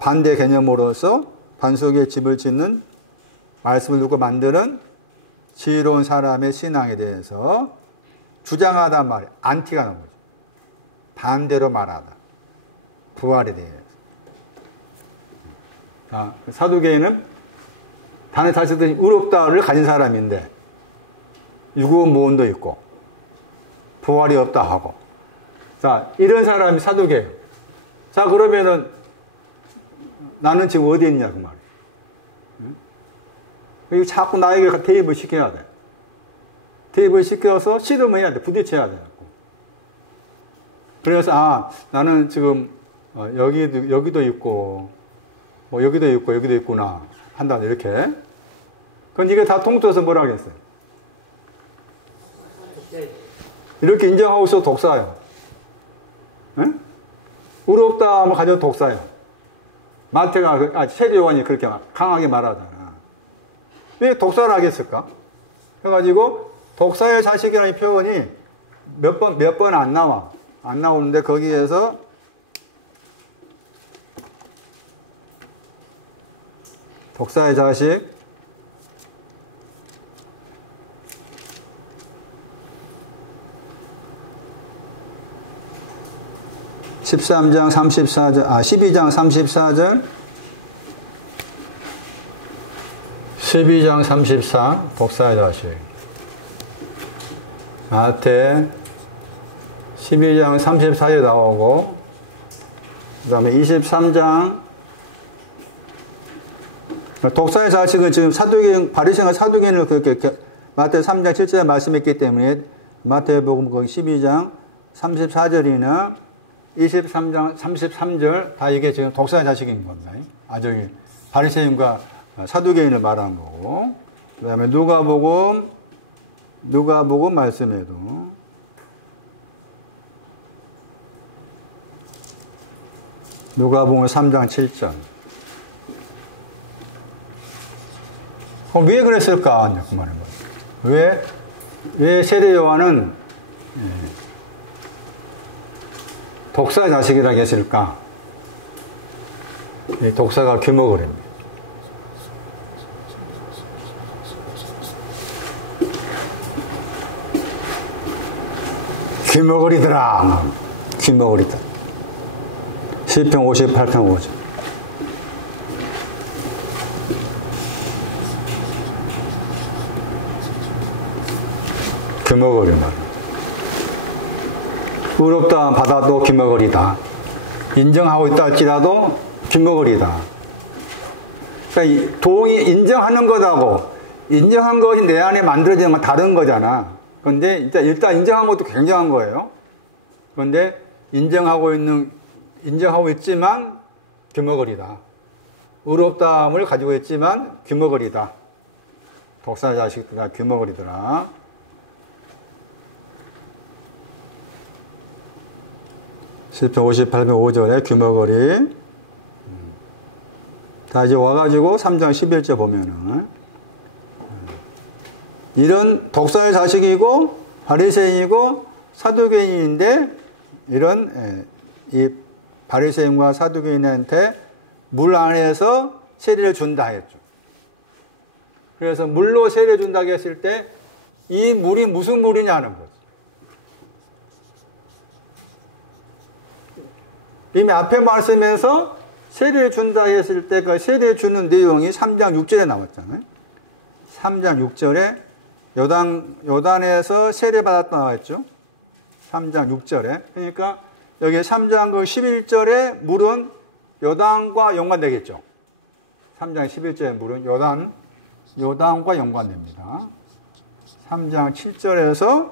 반대 개념으로서 반석에 집을 짓는 말씀을 두고 만드는 지혜로운 사람의 신앙에 대해서 주장하단 말이에요. 안티가 나온 거죠. 반대로 말하다. 부활에 대해서. 사두개인은 단에 다시듯이 의롭다를 가진 사람인데 유구원 모원도 있고 부활이 없다 하고 자 이런 사람이 사두개예요. 자 그러면은 나는 지금 어디 있냐 그 말이에요. 응? 자꾸 나에게 대입을 시켜야 돼. 대입을 시켜서 실험을 해야 돼. 부딪혀야 돼. 그래서 나는 지금 여기도 있고 뭐 여기도 있고 여기도 있구나 한다 이렇게. 그건 이게 다 통틀어서 뭐라 하겠어요? 이렇게 인정하고 있어도 독사예요. 응? 의롭다함을 가져도 독사예요. 마태가 세례 요한이 그렇게 강하게 말하잖아. 왜 독사를 하겠을까? 그래가지고 독사의 자식이라는 표현이 몇 번 안 나와. 안 나오는데 거기에서 독사의 자식 13장 34절 12장 34절 12장 34 독사의 자식 마태 12장 34절 나오고 그 다음에 23장 독사의 자식은 지금 사두개인 바리새인과 사두개인을 그렇게 마태 3장 7절에 말씀했기 때문에 마태복음 거기 12장 34절이나 23장 33절 다 이게 지금 독사의 자식인 겁니다. 저기 바리새인과 사두개인을 말한 거고 그 다음에 누가복음 말씀에도 누가복음 3장 7절 그럼 왜 그랬을까? 그 말은 왜 세례 요한은 독사의 자식이라고 했을까? 독사가 귀머거리입니다. 귀머거리더라. 귀머거리다. 시편 58편 5절. 귀머거리 말이야. 의롭다 받아도 귀머거리다. 인정하고 있다 할지라도 귀머거리다. 그러니까 동의 인정하는 것하고 인정한 것이 내 안에 만들어지는 건 다른 거잖아. 그런데 일단 인정한 것도 굉장한 거예요. 그런데 인정하고 있지만 귀머거리다. 의롭다함을 가지고 있지만 귀머거리다. 독사 자식들아 귀머거리더라. 시편 58편 5절에 귀머거리. 다 이제 와가지고 3장 11절 보면은 이런 독사의 자식이고 바리새인이고 사두개인인데 이런 이 바리새인과 사두개인한테 물 안에서 세례를 준다 했죠. 그래서 물로 세례 준다고 했을 때 이 물이 무슨 물이냐는 거죠. 이미 앞에 말씀에서 세례를 준다 했을 때 그 세례 주는 내용이 3장 6절에 나왔잖아요. 3장 6절에 요단에서 세례 받았다 나왔죠. 3장 6절에. 그러니까 여기 3장 11절에 물은 요단과 연관되겠죠. 3장 11절에 물은 요단과 연관됩니다. 3장 7절에서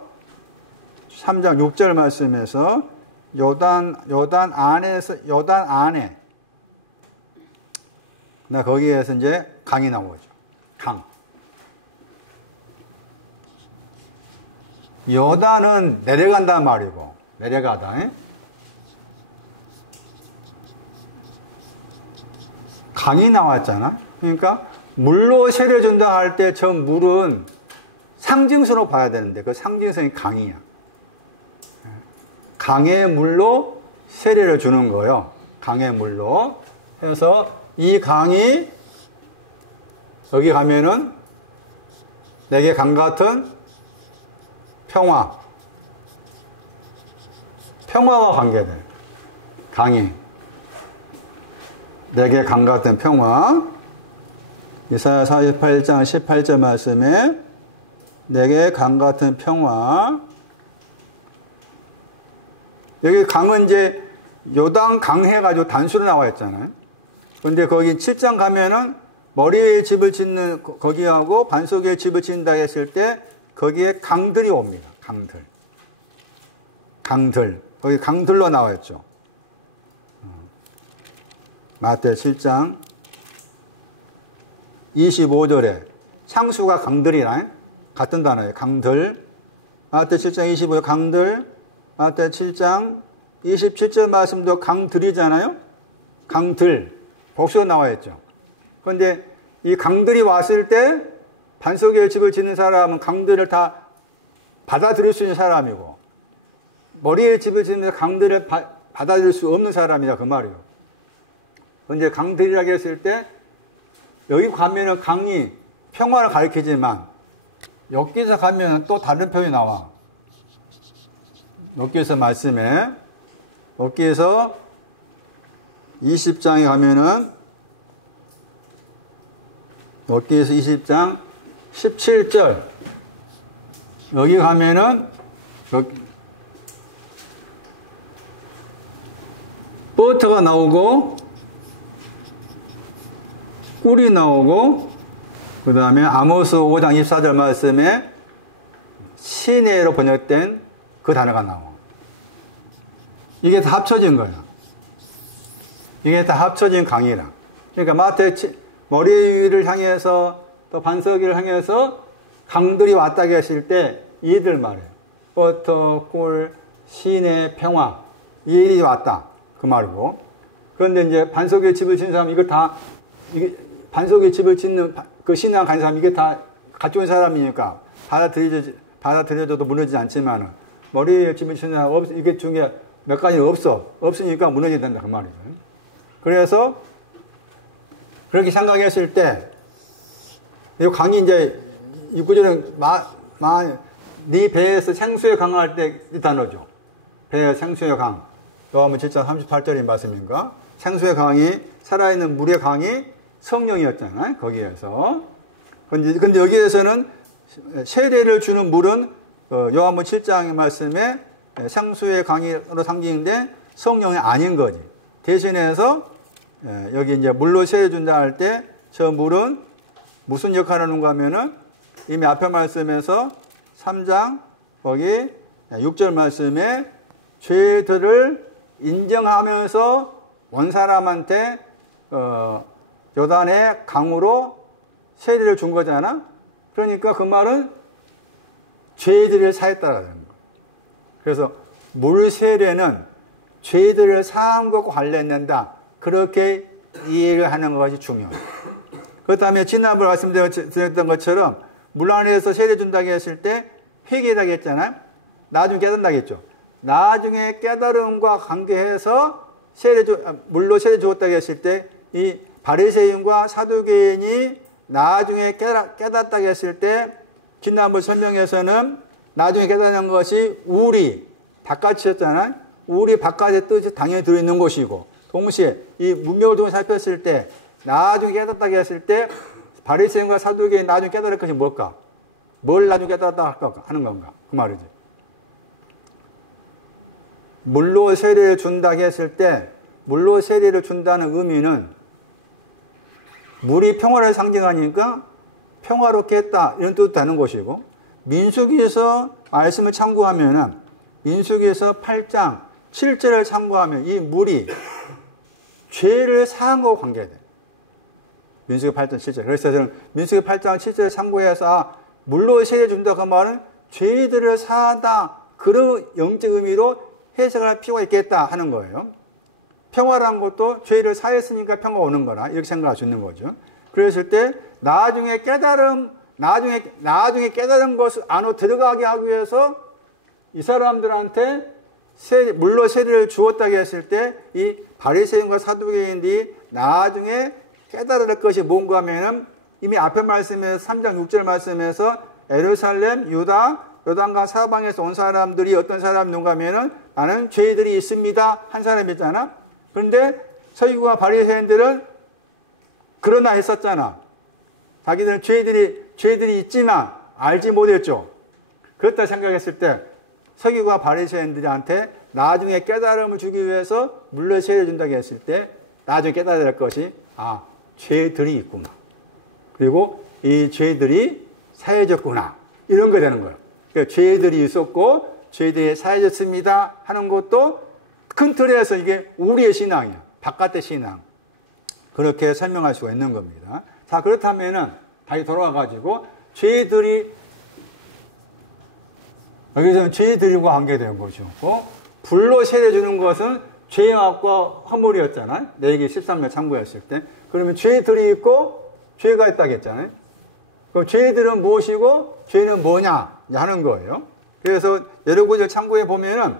3장 6절 말씀에서 요단 안에 나 거기에서 이제 강이 나오죠. 강. 요단은 내려간다는 말이고, 내려가다. 에? 강이 나왔잖아. 그러니까 물로 세례 준다 할 때 저 물은 상징성으로 봐야 되는데 그 상징성이 강이야. 강의 물로 세례를 주는 거예요. 강의 물로. 해서 이 강이 여기 가면은 내게 강 같은 평화와 관계돼. 강이. 내게 강 같은 평화. 이사야 48장 18절 말씀에 내게 강 같은 평화. 여기 강은 이제 요단 강 해가지고 단수로 나와 있잖아요. 근데 거기 7장 가면은 머리에 집을 짓는 거기하고 반석에 집을 짓는다 했을 때 거기에 강들이 옵니다. 강들. 거기 강들로 나와 있죠. 마태 7장 25절에 창수가 강들이랑 같은 단어예요. 강들. 마태 7장 25절 강들. 마태 7장 27절 말씀도 강들이잖아요. 강들. 복수가 나와 있죠. 그런데 이 강들이 왔을 때 반석 위에 집을 짓는 사람은 강들을 다 받아들일 수 있는 사람이고 머리에 집을 짓는 강들을 받아들일 수 없는 사람이다 그 말이에요. 그런데 강들이라고 했을 때 여기 가면은 강이 평화를 가리키지만 여기서 가면은 또 다른 표현이 나와. 여기서 말씀에 여기에서 20장에 가면은 여기에서 20장 17절 여기 가면은 버터가 나오고 꿀이 나오고 그 다음에 아모스 5장 24절 말씀에 시내로 번역된 그 단어가 나와. 이게 다 합쳐진 거야. 이게 다 합쳐진 강이라. 그러니까 마태 머리 위를 향해서 또 반석 위를 향해서 강들이 왔다 계실 때 이들 말이에요. 버터, 꿀, 시내, 평화 이 일이 왔다 그 말이고. 그런데 이제 반석 위에 집을 짓는 사람 이걸 다 반석 위에 집을 짓는 그 신앙 가진 사람 이게 다 가져온 사람이니까 받아들여줘도 무너지지 않지만 머리 위에 집을 짓는 사람 이게 중에 몇 가지 없으니까 무너지게 된다 그 말이죠. 그래서 그렇게 생각했을 때 이 강이 이제 이 구절은 네 배에서 생수의 강할 때 이 단어죠. 배에 생수의 강. 요한복음 7장 38절인 말씀인가? 생수의 강이 살아있는 물의 강이 성령이었잖아요. 거기에서. 근데 여기에서는 세례를 주는 물은 요한복음 7장의 말씀에 생수의 강으로 상징된 성령이 아닌 거지. 대신해서 여기 이제 물로 세례 준다 할 때 저 물은 무슨 역할을 하는가 하면은 이미 앞에 말씀에서 3장 거기 6절 말씀에 죄들을 인정하면서 온 사람한테 요단의 강으로 세례를 준 거잖아. 그러니까 그 말은 죄들을 사했다라는 거야. 그래서 물 세례는 죄들을 사한 것과 관련된다. 그렇게 이해를 하는 것이 중요해요. 그 다음에 지난번에 말씀드렸던 것처럼 물 안에서 세례 준다고 했을 때 회개라고 했잖아요. 나중에 깨닫는다고 했죠. 나중에 깨달음과 관계해서 물로 세례 주었다고 했을 때 이 바리새인과 사두개인이 나중에 깨닫다고 했을 때 지난번 설명에서는 나중에 깨닫는 것이 우리 바깥이었잖아요. 우리 바깥의 뜻이 당연히 들어있는 것이고 동시에 이 문명을 통해 살폈을 때 나중에 깨닫다고 했을 때 바리새인과 사두개인 나중에 깨달을 것이 뭘까? 뭘 나중에 깨닫다 하는 건가? 그 말이지. 물로 세례를 준다고 했을 때 물로 세례를 준다는 의미는 물이 평화를 상징하니까 평화롭게 했다 이런 뜻도 되는 것이고 민수기에서 말씀을 참고하면 민수기에서 8장 7절을 참고하면 이 물이 죄를 사한 것과 관계돼. 민수기 8장 7절. 그래서 저는 민수기 8장 7절을 참고해서 물로 세례 준다 그 말은 죄들을 사한다. 그런 영적 의미로 해석을 할 필요가 있겠다 하는 거예요. 평화란 것도 죄를 사했으니까 평화 오는 거라 이렇게 생각할 수 있는 거죠. 그랬을 때 나중에 깨달은 것을 안으로 들어가게 하기 위해서 이 사람들한테 물로 세례를 주었다고 했을 때 이 바리새인과 사두개인들이 나중에 깨달을 것이 뭔가 하면은 이미 앞에 말씀에서 3장 6절 말씀에서 예루살렘, 유다, 요단강 사방에서 온 사람들이 어떤 사람이 누가 하면은 나는 죄들이 있습니다 한 사람이잖아. 그런데 서기관과 바리새인들은 그러나 했었잖아. 자기들은 죄들이 있지만 알지 못했죠. 그렇다 생각했을 때 서기관과 바리새인들한테 나중에 깨달음을 주기 위해서 물로 세례 준다고 했을 때 나중에 깨달아야 될 것이 죄들이 있구나. 그리고 이 죄들이 사해졌구나. 이런 거 되는 거예요. 그러니까 죄들이 있었고 죄들이 사해졌습니다 하는 것도 큰 틀에서 이게 우리의 신앙이야. 바깥의 신앙. 그렇게 설명할 수가 있는 겁니다. 자, 그렇다면은 다시 돌아와가지고 여기서는 죄들과 관계된 거죠. 불로 세례 주는 것은 죄악과 허물이었잖아요. 레위기 13절 참고했을 때. 그러면 죄들이 있고 죄가 있다고 했잖아요. 그럼 죄들은 무엇이고 죄는 뭐냐 하는 거예요. 그래서 여러 구절 참고해 보면은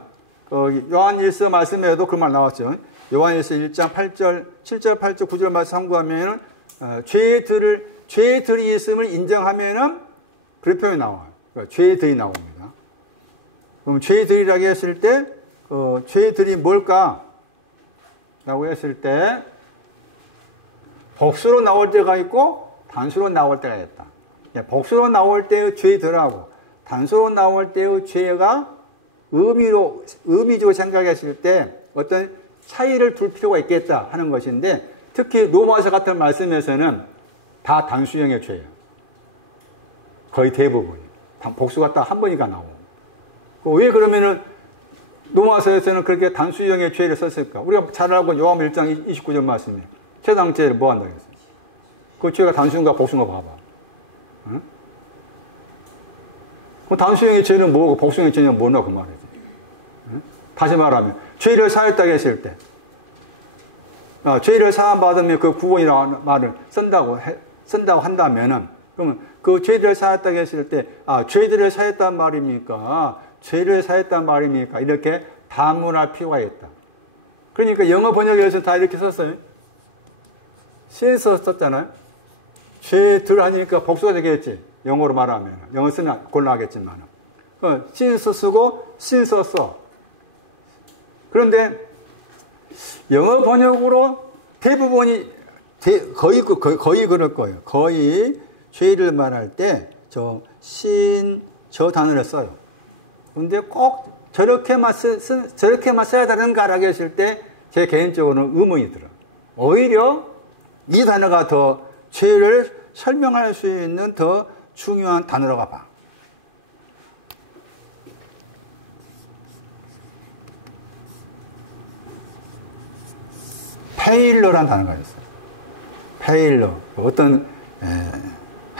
요한일서 말씀에도 그 말 나왔죠. 요한일서 1장 8절, 7절, 8절, 9절 말씀 참고하면은 죄들이 있음을 인정하면은 그런 표현이 나와요. 그러니까 죄들이 나옵니다. 그럼 죄들이라고 했을 때 죄들이 뭘까? 라고 했을 때 복수로 나올 때가 있고 단수로 나올 때가 있다. 복수로 나올 때의 죄들하고 단수로 나올 때의 죄가 의미적으로 생각했을 때 어떤 차이를 둘 필요가 있겠다 하는 것인데 특히 로마서 같은 말씀에서는 다 단수형의 죄예요. 거의 대부분이. 복수가 딱 한 번이니까 나오고. 왜 그러면은 로마서에서는 그렇게 단수형의 죄를 썼을까? 우리가 잘 알고 요한복음 1장 29절 말씀에 최당죄를 뭐 한다고 했어요? 그 죄가 단수인가 복수인가 봐봐. 응? 그 단수형의 죄는 뭐고 복수형의 죄는 뭐냐 그 말이지. 응? 다시 말하면 죄를 사했다고 했을 때 죄를 사함받으면 그 구원이라는 말을 쓴다고 한다면은 그러면 그 죄를 사했다고 했을 때 죄들을 사했단 말입니까? 죄를 사했단 말입니까? 이렇게 반문할 필요가 있다. 그러니까 영어 번역에서 다 이렇게 썼어요. 신서 썼잖아요. 죄들 하니까 복수가 되겠지. 영어로 말하면. 영어 쓰면 곤란하겠지만. 신서 쓰고 신서 써. 그런데 영어 번역으로 대부분이 거의 그럴 거예요. 거의 죄를 말할 때 저 단어를 써요. 근데 꼭 저렇게만 써야 되는가라고 했을 때 제 개인적으로는 의문이 들어요. 오히려 이 단어가 더 죄를 설명할 수 있는 더 중요한 단어라고 봐. 페일러라는 단어가 있어요. 페일러. 어떤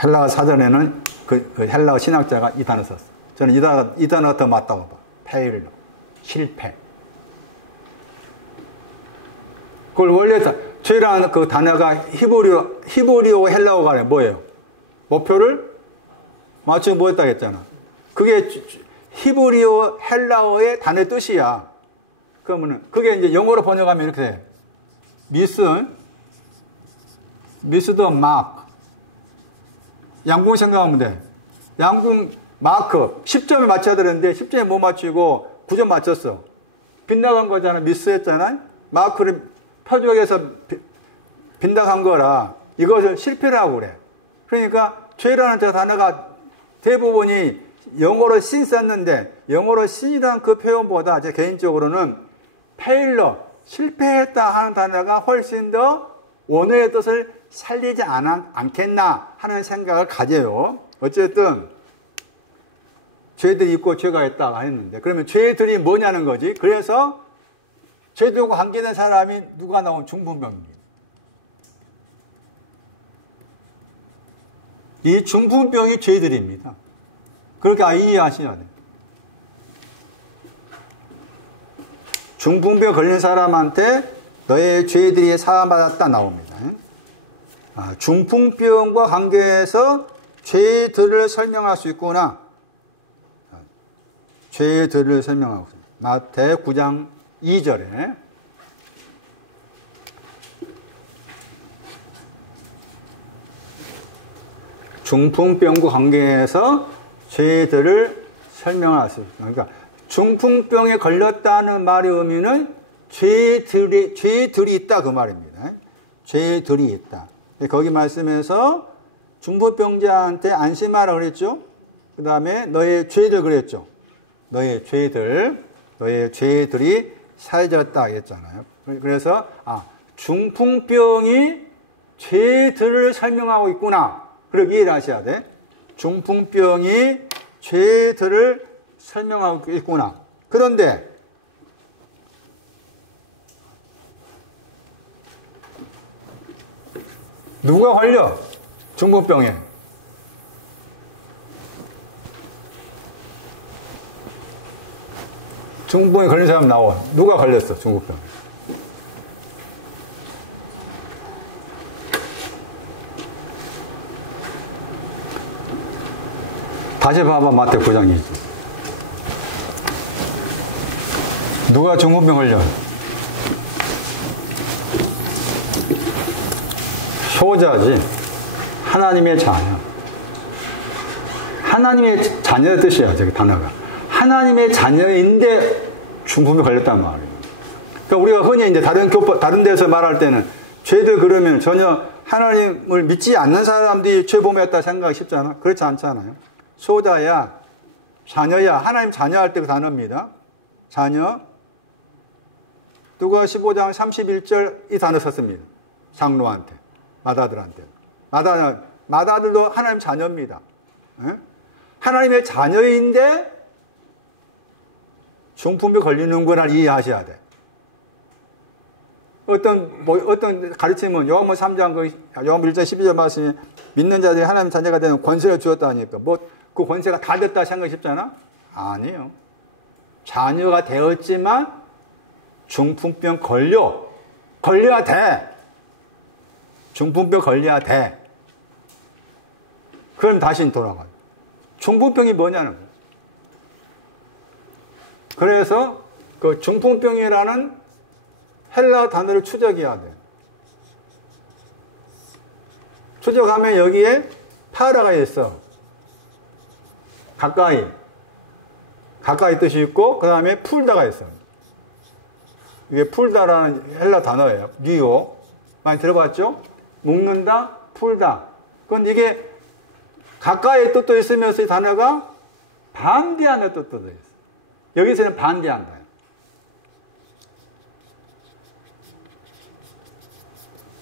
헬라어 사전에는 그 헬라어 신학자가 이 단어 썼어요. 저는 이 단어가 더 맞다고 봐. 페일러. 실패. 그걸 원래 죄라는 그 단어가 히브리어 헬라어가 뭐예요? 목표를 맞추면 뭐 했다고 했잖아. 그게 히브리어 헬라어의 단어의 뜻이야. 그러면은 그게 이제 영어로 번역하면 이렇게 돼. 미스 더 마크. 양궁 생각하면 돼. 양궁 마크 10점을 맞춰야 되는데 10점에 못 맞추고 9점 맞췄어. 빗나간 거잖아. 미스했잖아. 마크를 표적에서 빗나간 거라 이것을 실패라고 그래. 그러니까 죄라는 저 단어가 대부분이 영어로 신 썼는데 영어로 신이라는 그 표현보다 제 개인적으로는 페일러 실패했다 하는 단어가 훨씬 더 원어의 뜻을 살리지 않겠나 하는 생각을 가져요. 어쨌든 죄들이 있고 죄가 있다고 했는데 그러면 죄들이 뭐냐는 거지. 그래서 죄들과 관계된 사람이 누가 나온 중풍병입니다. 이 중풍병이 죄들입니다. 그렇게 이해하셔야 돼요. 중풍병 걸린 사람한테 너의 죄들이 사함받았다 나옵니다. 중풍병과 관계해서 죄들을 설명할 수 있구나. 죄들을 설명하고 있습니다. 마태 9장 2절에 중풍병과 관계해서 죄들을 설명할 수 있습니다. 그러니까 중풍병에 걸렸다는 말의 의미는 죄들이 있다 그 말입니다. 죄들이 있다. 거기 말씀에서 중풍병자한테 안심하라 그랬죠. 그 다음에 너의 죄들 그랬죠. 너의 죄들이 사해졌다 했잖아요. 그래서 중풍병이 죄들을 설명하고 있구나. 그렇게 이해를 하셔야 돼. 중풍병이 죄들을 설명하고 있구나. 그런데 누가 걸려? 중풍병에. 중풍병에 걸린 사람 나와. 누가 걸렸어? 중풍병에. 다시 봐봐. 마태 9장 2절. 누가 중풍병 걸려? 효자지. 하나님의 자녀. 하나님의 자녀의 뜻이야, 저기 단어가. 하나님의 자녀인데 중풍에 걸렸단 말이에요. 그러니까 우리가 흔히 이제 다른 데서 말할 때는 죄들 그러면 전혀 하나님을 믿지 않는 사람들이 죄범했다 생각하기 쉽잖아. 그렇지 않잖아요. 소자야, 자녀야, 하나님 자녀할 때 그 단어입니다. 자녀. 누가 15장 31절 이 단어 썼습니다. 장로한테, 마다들한테. 마다들도 하나님 자녀입니다. 에? 하나님의 자녀인데 중풍에 걸리는구나 이해하셔야 돼. 어떤 가르침은 요한복음 3장 요한복음 1장 12절 말씀이 믿는 자들이 하나님 자녀가 되는 권세를 주었다 하니까 그 권세가 다 됐다 생각이 쉽잖아? 아니에요. 자녀가 되었지만 중풍병 걸려야 돼. 중풍병 걸려야 돼. 그럼 다시 돌아가요. 중풍병이 뭐냐는 거예요. 그래서 그 중풍병이라는 헬라 단어를 추적해야 돼. 추적하면 여기에 파라가 있어. 가까이 뜻이 있고 그 다음에 풀다가 있어. 이게 풀다라는 헬라 단어예요. 뉴요. 많이 들어봤죠? 묶는다, 풀다. 그건 이게 가까이 뜻도 있으면서 이 단어가 반대하는 뜻도 있어. 여기서는 반대한다.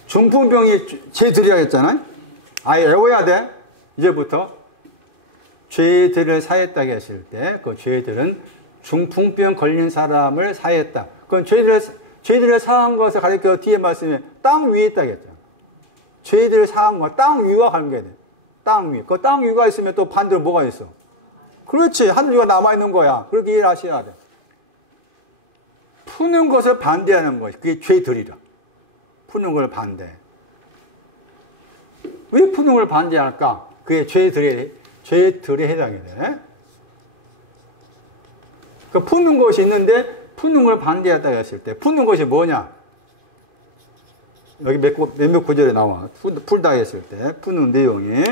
중풍병이 죄들이라 했잖아요. 아예 외워야 돼. 이제부터 죄들을 사했다고 했을 때 그 죄들은 중풍병 걸린 사람을 사했다. 그건 죄들을 사한 것을 가리켜 뒤에 말씀에 땅 위에 있다고 했잖아. 죄들을 사한 거 땅 위와 관계돼. 땅 위. 그 땅 위가 있으면 또 반대로 뭐가 있어? 그렇지. 하늘 위가 남아있는 거야. 그렇게 이해를 하셔야 돼. 푸는 것을 반대하는 것이 그게 죄들이라. 푸는 걸 반대. 왜 푸는 걸 반대할까? 그게 죄들에 해당이 돼. 그 푸는 것이 있는데 푸는 걸 반대하다 했을 때 푸는 것이 뭐냐? 여기 몇몇 구절에 나와. 풀다 했을 때 푸는 내용이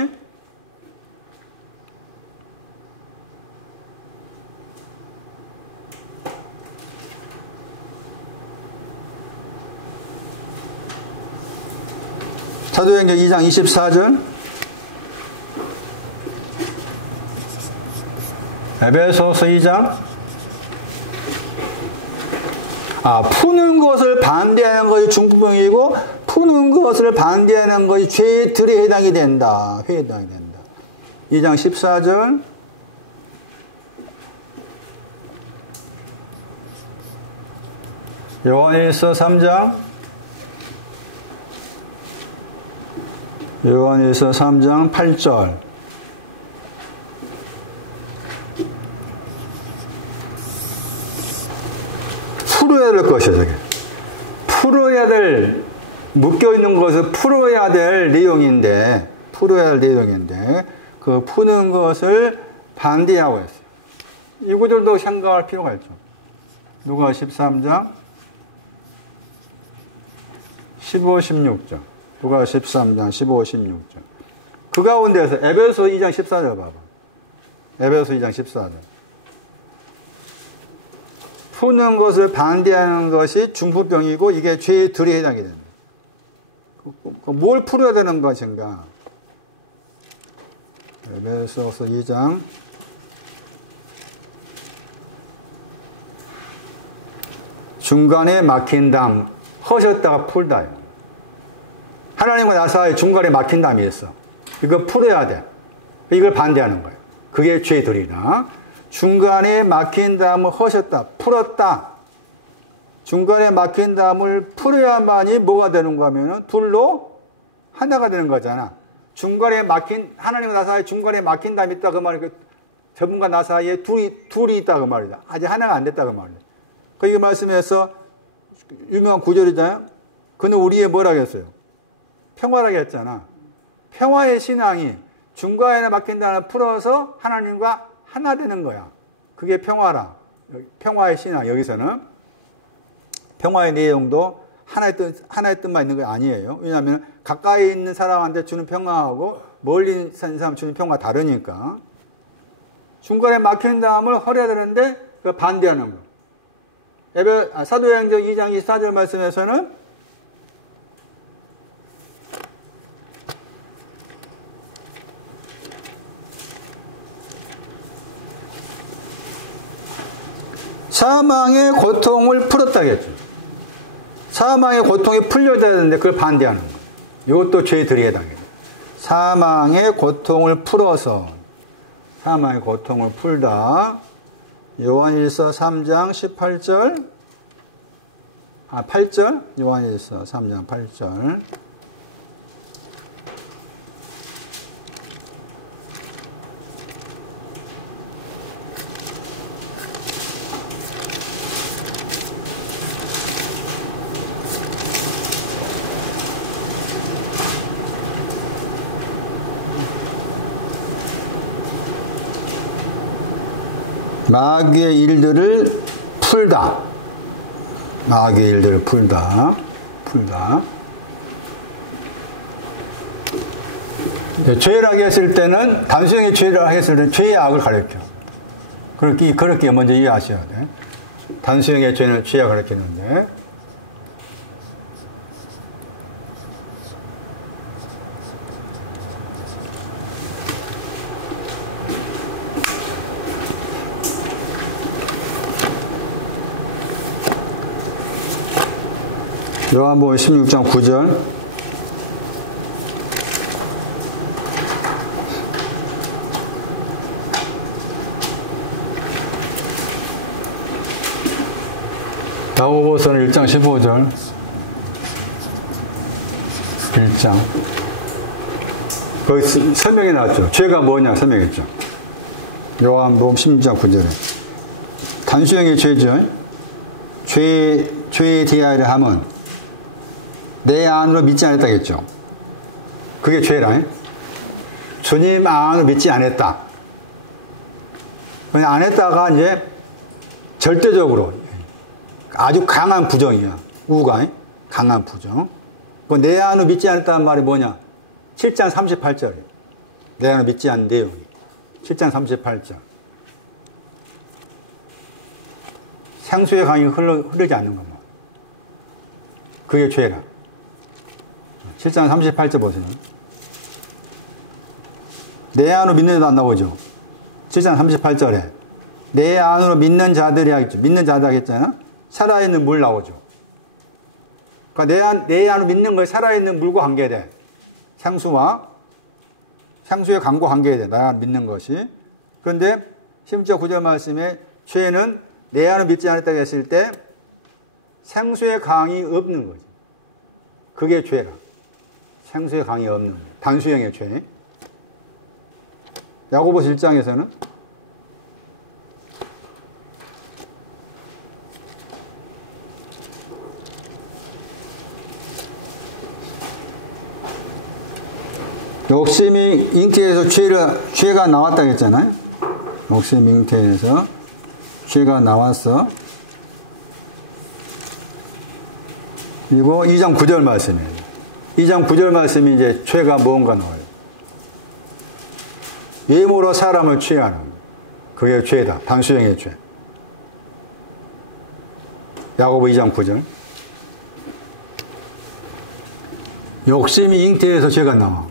사도행전 2장 24절 에베소서 2장 푸는 것을 반대하는 것이 중풍병이고 푸는 것을 반대하는 것이 죄들에 해당이 된다. 회에 해당이 된다. 2장 14절 요한일서 3장 8절 풀어야 될 것이야, 저게. 풀어야 될, 묶여있는 것을 풀어야 될 내용인데, 그 푸는 것을 반대하고 했어요. 이 구절도 생각할 필요가 있죠. 누가 13장 15, 16절. 누가 13장 15, 16절. 그 가운데서 에베소 2장 14절 봐봐. 에베소 2장 14절. 푸는 것을 반대하는 것이 중풍병이고 이게 죄의 들에 해당이 됩니다. 뭘 풀어야 되는 것인가? 에베소서 2장 중간에 막힌 담 허셨다가 풀다요. 하나님과 나 사이에 중간에 막힌 담이 있어. 이거 풀어야 돼. 이걸 반대하는 거예요. 그게 죄들이나 중간에 막힌 담을 허셨다, 풀었다. 중간에 막힌 담을 풀어야만이 뭐가 되는가 하면은 둘로 하나가 되는 거잖아. 중간에 막힌, 하나님과 나 사이에 중간에 막힌 담이 있다 그 말이야. 저분과 나 사이에 둘이 있다 그 말이다. 아직 하나가 안 됐다 그 말이야. 그 이 말씀에서 유명한 구절이잖아요. 그는 우리의 뭐라고 했어요? 평화라고 했잖아. 평화의 신앙이 중간에 막힌 담을 풀어서 하나님과 하나 되는 거야. 그게 평화라. 평화의 신앙. 여기서는 평화의 내용도 하나의 뜻만 있는 게 아니에요. 왜냐하면 가까이 있는 사람한테 주는 평화하고 멀리 있는 사람 주는 평화가 다르니까. 중간에 막힌 담을 허려야 되는데 반대하는 거. 사도행전 2장 24절 말씀에서는 사망의 고통을 풀었다겠죠. 사망의 고통이 풀려야 되는데 그걸 반대하는 거예요. 이것도 죄들이 해당해요. 사망의 고통을 풀어서 사망의 고통을 풀다. 요한일서 3장 18절 8절 요한일서 3장 8절 마귀의 일들을 풀다. 마귀의 일들을 풀다. 죄라고 했을 때는, 단순히 죄라고 했을 때는 죄의 악을 가르쳐. 그렇게 먼저 이해하셔야 돼. 단순하게 죄는 죄가 가르치는데. 요한복음 16장 9절 야고보서는 1장 15절 1장 거기 설명이 나왔죠. 죄가 뭐냐 설명했죠. 요한복음 16장 9절에 단수형의 죄죠. 죄에 대하여 함은 내 안으로 믿지 않았다겠죠. 그게 죄라. 주님 안으로 믿지 않았다. 안 했다가 이제 절대적으로 아주 강한 부정이야. 우가 강한 부정. 내 안으로 믿지 않았다는 말이 뭐냐? 7장 38절이에요. 내 안으로 믿지 않는 내용이. 7장 38절. 생수의 강이 흐르지 않는 것만. 그게 죄라. 7장 38절 보세요. 내 안으로 믿는 자도 안 나오죠. 7장 38절에 내 안으로 믿는 자들이 하겠죠. 믿는 자들 하겠잖아. 살아있는 물 나오죠. 그러니까 내 안으로 믿는 것이 살아있는 물과 관계돼. 생수의 강과 관계돼. 내가 믿는 것이. 그런데 10절 9절 말씀에 죄는 내 안으로 믿지 않았다고 했을 때 생수의 강이 없는 거지. 그게 죄라. 생수의 강이 없는 단수형의 죄. 야고보서 1장에서는 욕심이 잉태에서 죄가 나왔다 했잖아요. 욕심 잉태에서 죄가 나왔어. 그리고 2장 9절 말씀이에요. 2장 9절 말씀이 이제 죄가 뭔가 나와요. 외모로 사람을 취하는 거. 그게 죄다. 단수형의 죄. 야고보 2장 9절. 욕심이 잉태해서 죄가 나와.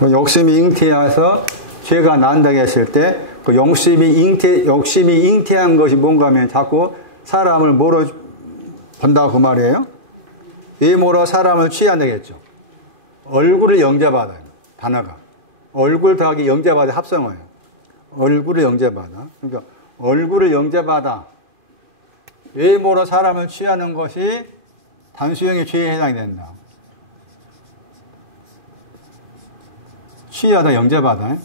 욕심이 잉태해서 죄가 난다고 했을 때, 그 욕심이 잉태한 것이 뭔가 하면 자꾸 사람을 뭐로 본다고 그 말이에요? 외모로 사람을 취한다고 했죠. 얼굴을 영접하다. 단어가. 얼굴 더하기 영접하다 합성어예요. 얼굴을 영접하다. 그러니까 얼굴을 영접하다. 외모로 사람을 취하는 것이 단수형의 죄에 해당이 된다. 취하다 영접하다.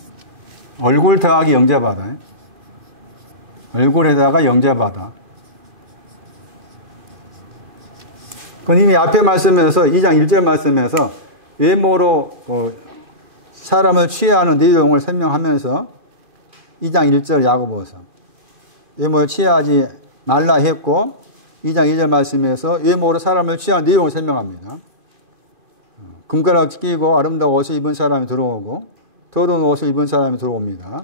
얼굴 더하기 영접하다. 얼굴에다가 영접하다. 그건 이미 앞에 말씀에서 2장 1절 말씀에서 외모로 사람을 취하는 내용을 설명하면서 2장 1절 야고보서 외모를 취하지 말라 했고 2장 2절 말씀에서 외모로 사람을 취하는 내용을 설명합니다. 금가락 끼고 아름다운 옷을 입은 사람이 들어오고 더러운 옷을 입은 사람이 들어옵니다.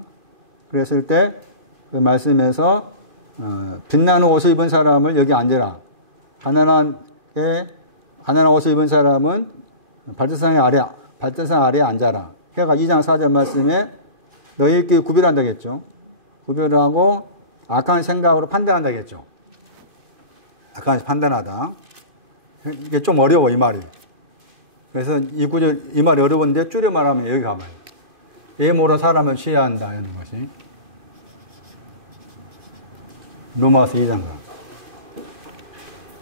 그랬을 때 그 말씀에서 빛나는 옷을 입은 사람을 여기 앉아라. 가난한 옷을 입은 사람은 발등상 아래에 앉아라. 해가 2장 4절 말씀에 너희끼리 구별한다겠죠. 구별을 하고 악한 생각으로 판단한다겠죠. 악한 판단하다. 이게 좀 어려워 이 말이. 그래서 이 구절 이 말이 어려운데 줄여 말하면 여기 가봐요. 외모로 사람을 취해야 한다 하는 것이 로마서 2장 가.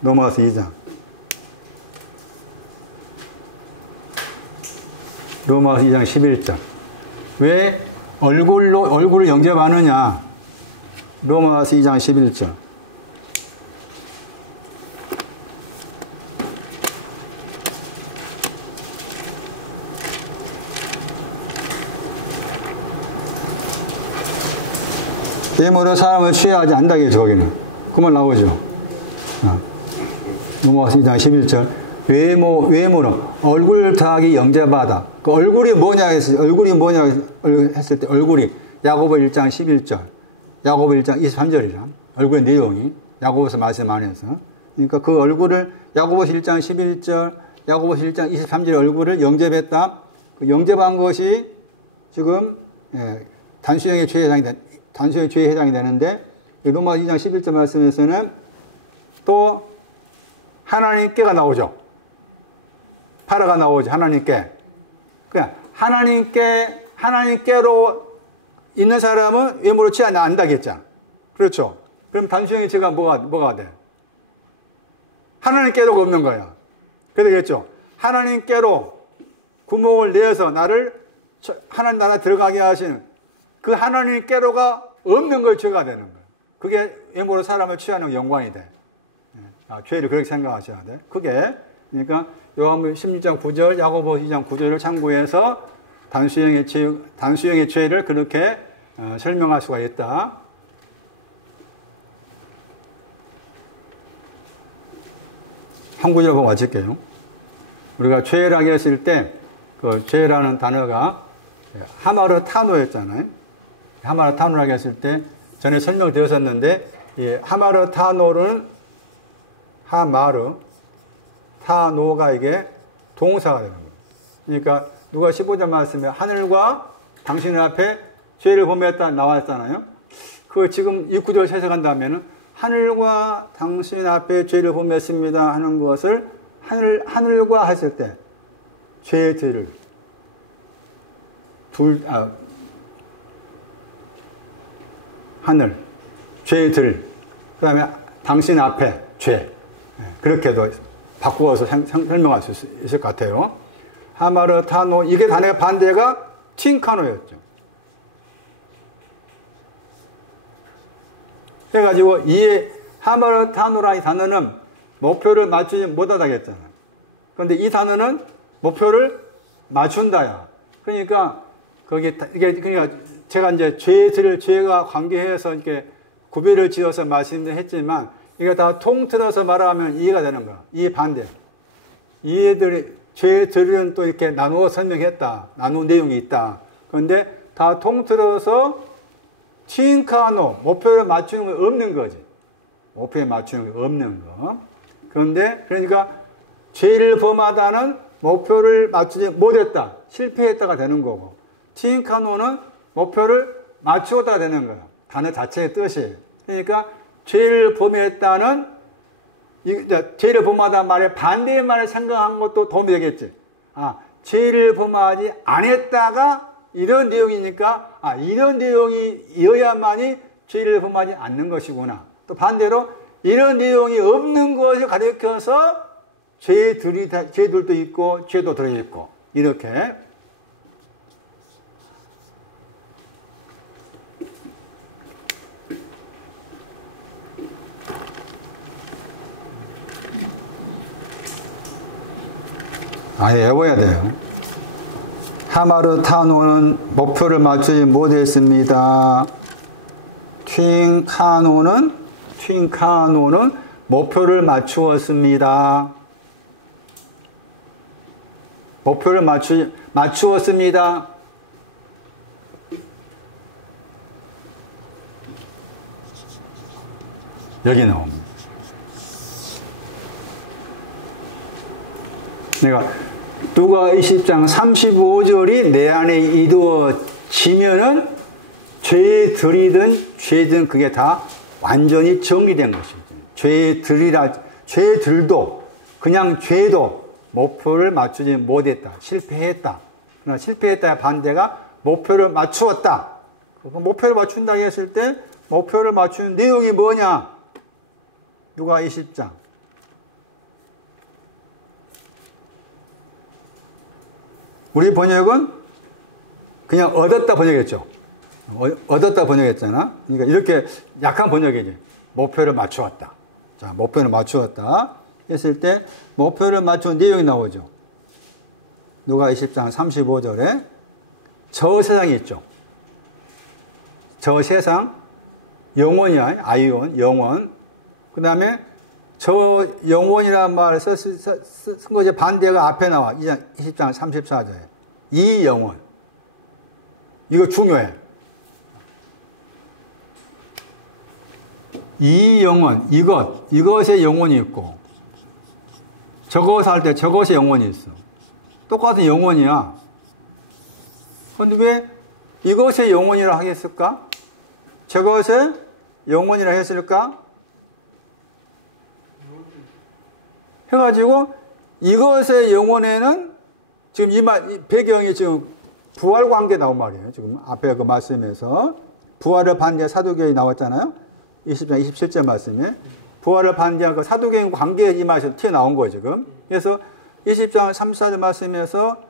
로마서 2장. 로마서 2장 11절. 왜 얼굴을 영접하느냐? 로마서 2장 11절. 외모로 사람을 취하지 않다겠죠, 거기는. 그 말 나오죠. 로마서 2장 11절. 외모로 얼굴 더하기 영접하다. 그 얼굴이 뭐냐 했을 때 얼굴이 야고보 1장 11절, 야고보 1장 23절이죠. 얼굴의 내용이 야고보서 말씀 안에서. 그러니까 그 얼굴을 야고보서 1장 11절, 야고보서 1장 23절 얼굴을 영접했다. 그 영접한 것이 지금 단수형의 죄에 해당이 되는데 로마서 2장 11절 말씀에서는 또 하나님께가 나오죠. 파라가 나오죠. 하나님께. 그냥 하나님께로 있는 사람은 외모로 취하지 않는다겠죠. 그렇죠. 그럼 단수형의 죄가 뭐가 돼? 하나님께로가 없는 거야. 그러겠죠. 하나님께로 구멍을 내어서 하나님 나라 들어가게 하시는 그 하나님께로가 없는 걸 죄가 되는 거야. 그게 외모로 사람을 취하는 연관이 돼. 죄를 그렇게 생각하셔야 돼. 그게 그러니까 요한복음 16장 9절, 야고보 2장 9절을 참고해서 단수형의 죄를 그렇게 설명할 수가 있다. 한 구절 보고 마칠게요. 우리가 죄라고 했을 때 그 죄라는 단어가 하마르타노였잖아요. 하마르타노라고 했을 때 전에 설명드렸었는데 이 하마르타노는 타노가 이게 동사가 되는 거예요. 그러니까 누가 15절 말씀에 하늘과 당신 앞에 죄를 범했다 나왔잖아요. 그 지금 이 구절 해석한다면은 하늘과 당신 앞에 죄를 범했습니다 하는 것을 하늘과 했을 때 죄들을 하늘 죄들 그 다음에 당신 앞에 죄 그렇게도 바꾸어서 설명할 수 있을 것 같아요. 하마르타노 이게 단어의 반대가 틴카노였죠. 해가지고 이 하마르타노라는 단어는 목표를 맞추지 못하다고 했잖아요. 그런데 이 단어는 목표를 맞춘다야. 그러니까 그러니까 제가 이제 죄가 관계해서 이렇게 구별을 지어서 말씀했지만 이게 다 통틀어서 말하면 이해가 되는 거야. 이해 반대. 죄들은 또 이렇게 나누어 설명했다. 나눈 내용이 있다. 그런데 다 통틀어서 칭카노, 목표를 맞추는 건 없는 거지. 목표에 맞추는 건 없는 거. 그런데 그러니까 죄를 범하다는 목표를 맞추지 못했다. 실패했다가 되는 거고. 칭카노는 목표를 맞추었다가 되는 거야. 단어 자체의 뜻이. 그러니까 죄를 범했다는 죄를 범하다 말에 반대의 말을 생각한 것도 도움이 되겠지. 죄를 범하지 않았다가 이런 내용이니까 이런 내용이어야만이 죄를 범하지 않는 것이구나. 또 반대로 이런 내용이 없는 것을 가리켜서 죄들도 있고 죄도 들어있고 이렇게. 외워야 돼요. 하마르 타노는 목표를 맞추지 못했습니다. 튠카노는 목표를 맞추었습니다. 목표를 맞추었습니다. 여기 나옵니다. 그러니까 누가 20장 35절이 내 안에 이루어지면은 죄들이든 죄든 그게 다 완전히 정리된 것이죠. 죄들도 그냥 죄도 목표를 맞추지 못했다. 실패했다. 그러나 실패했다의 반대가 목표를 맞추었다. 목표를 맞춘다고 했을 때 목표를 맞추는 내용이 뭐냐? 누가 20장. 우리 번역은 그냥 얻었다 번역했죠. 얻었다 번역했잖아. 그러니까 이렇게 약한 번역이지. 목표를 맞추었다. 자, 목표를 맞추었다 했을 때 목표를 맞춘 내용이 나오죠. 누가 20장 35절에 저 세상이 있죠. 저 세상 영원이야. 아이온 영원. 그 다음에 저 영원이라는 말을 쓴 것의 반대가 앞에 나와. 20장 34절에. 이 영원. 이거 중요해. 이 영원, 이것의 영혼이 있고, 저것 할 때 저것의 영혼이 있어. 똑같은 영혼이야. 그런데 왜 이것의 영혼이라 하겠을까? 저것의 영혼이라 했을까? 해가지고 이것의 영혼에는 지금 이 배경이 지금 부활 관계 나온 말이에요. 지금 앞에 그 말씀에서 부활을 반대한 사도계획이 나왔잖아요. 20장 27절 말씀에 부활을 반대한 그 사도계획 관계에 이 말이 튀어나온 거예요. 지금. 그래서 20장 34절 말씀에서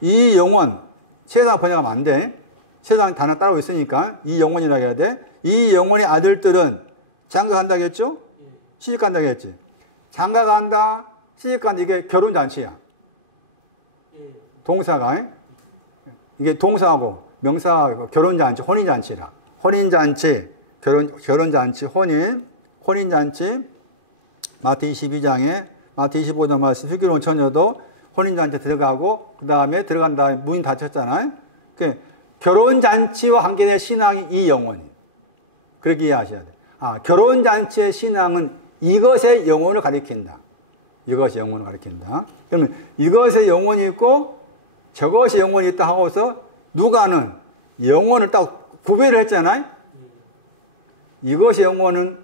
이 영혼, 세상 번역하면 안 돼. 세상 단어 따로 있으니까 이 영혼이라 해야 돼. 이 영혼의 아들들은 장가간다겠죠? 시집간다겠지. 장가간다, 시집간다, 이게 결혼잔치야. 동사가, 이게 동사하고 명사하고 결혼잔치, 혼인잔치라. 혼인잔치, 결혼잔치, 혼인잔치, 마태 22장에, 마태 25장 말씀, 슬기로운 처녀도 혼인잔치 들어가고, 그 다음에 들어간 다음에 문이 닫혔잖아요. 결혼잔치와 관계된 신앙이 이 영혼이. 그렇게 이해하셔야 돼요. 결혼잔치의 신앙은 이것의 영혼을 가리킨다. 이것의 영혼을 가리킨다. 그러면 이것의 영혼이 있고 저것의 영혼이 있다 하고서 누가는 영혼을 딱 구별을 했잖아요. 이것의 영혼은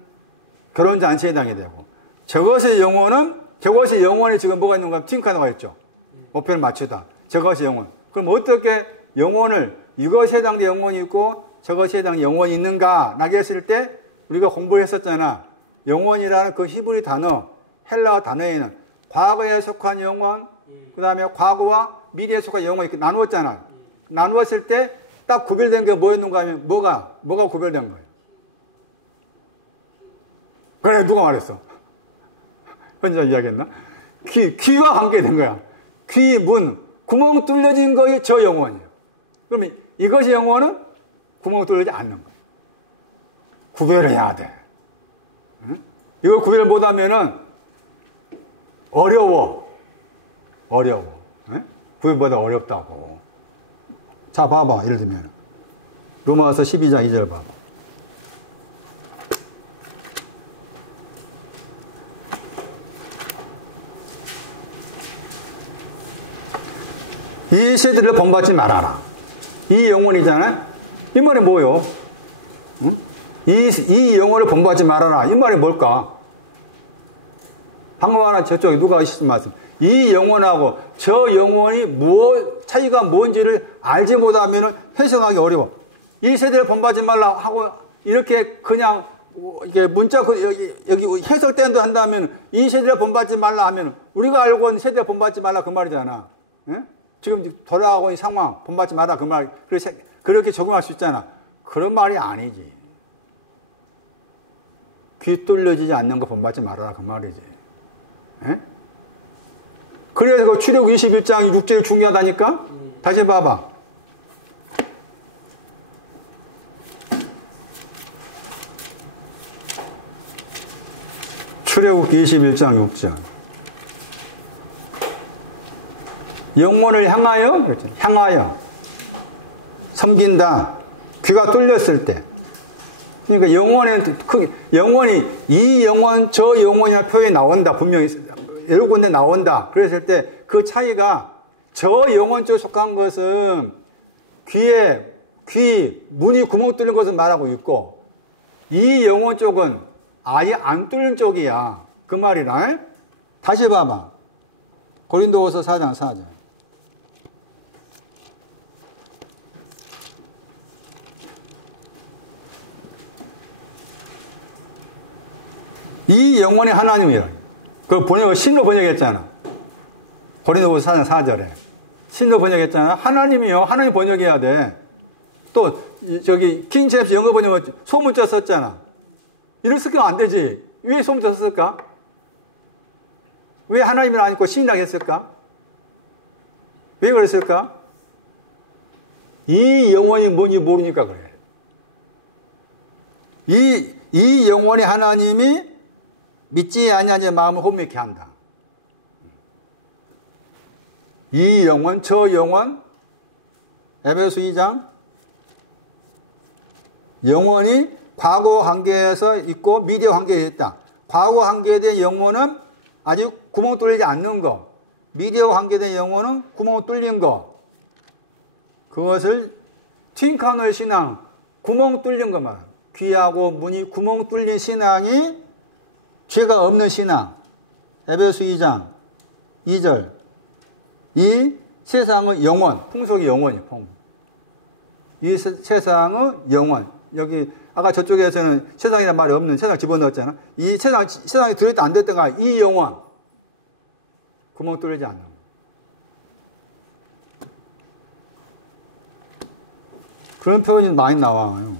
결혼잔치에 해당이 되고 저것의 영혼이 지금 뭐가 있는가 하면 팅카노가 있죠. 목표를 맞추다. 저것의 영혼. 그럼 어떻게 영혼을 이것에 해당된 영혼이 있고 저것에 해당된 영혼이 있는가 라고 했을 때 우리가 공부를 했었잖아. 영혼이라는 그 히브리 단어, 헬라어 단어에는 과거에 속한 영혼, 그 다음에 과거와 미래에 속한 영혼이 이렇게 나누었잖아. 나누었을 때 딱 구별된 게 뭐였는가 하면 뭐가 구별된 거예요? 그래, 누가 말했어? 혼자 이야기했나? 귀와 관계된 거야. 귀, 문, 구멍 뚫려진 거에 저 영혼이에요. 그러면 이것이 영혼은 구멍 뚫리지 않는 거예요. 구별을 해야 돼. 응? 이걸 구별 못하면은 어려워. 응? 구별보다 어렵다고. 자, 봐봐. 예를 들면 로마서 12장 2절 봐봐. 이 세대를 본받지 말아라. 이 영혼이잖아요. 이 말이 뭐요? 응? 이 영혼을 본받지 말아라. 이 말이 뭘까? 방금 하나 저쪽에 누가 하신 말씀. 이 영혼하고 저 영혼이 차이가 뭔지를 알지 못하면 해석하기 어려워. 이 세대를 본받지 말라 하고 이렇게 그냥 이게 문자 여기 해석된도 한다면 이 세대를 본받지 말라 하면 우리가 알고 있는 세대를 본받지 말라 그 말이잖아. 응? 지금 돌아가고 있는 상황 본받지 마라 그 말. 그렇게 적용할 수 있잖아. 그런 말이 아니지. 귀 뚫려지지 않는 거 본받지 말아라 그 말이지. 에? 그래서 그 출애굽 21장 6절이 중요하다니까? 다시 봐봐. 출애굽 21장 6절. 영혼을 향하여, 그렇죠. 향하여 섬긴다. 귀가 뚫렸을 때. 그러니까 영혼이 이 영혼, 저 영혼이라는 표현이 나온다. 분명히 여러 군데 나온다. 그랬을 때 그 차이가 저 영혼 쪽에 속한 것은 귀, 문이 구멍 뚫린 것을 말하고 있고 이 영혼 쪽은 아예 안 뚫린 쪽이야. 그 말이라. 다시 봐봐. 고린도후서 4장 4절. 이 영혼이 하나님이야. 그걸 신로 번역했잖아. 고린도후서 4장 4절에. 신로 번역했잖아. 하나님이요. 하나님 번역해야 돼. 또, 킹제임스 영어 번역은 소문자 썼잖아. 이럴 쓰면 안 되지. 왜 소문자 썼을까? 왜 하나님을 안 읽고 신이라고 했을까? 왜 그랬을까? 이 영혼이 뭔지 모르니까 그래. 이 영혼이 하나님이 믿지 아니하는 마음을 혼미케 한다. 이 영혼, 저 영혼, 에베소 2장, 영혼이 과거 관계에서 있고 미래 관계에 있다. 과거 관계된 영혼은 아직 구멍 뚫리지 않는 거. 미래와 관계된 영혼은 구멍 뚫린 거. 그것을 틴카노의 신앙, 구멍 뚫린 것만. 귀하고 문이 구멍 뚫린 신앙이 죄가 없는 신앙. 에베소 2장 2절. 이 세상의 영혼, 풍속의 영혼이에요. 이 세상의 영혼. 여기 아까 저쪽에서는 세상이라는 말이 없는 세상 집어넣었잖아. 이 세상에 들어있다 안 됐던가 이 영혼. 구멍 뚫리지 않는 거. 그런 표현이 많이 나와요.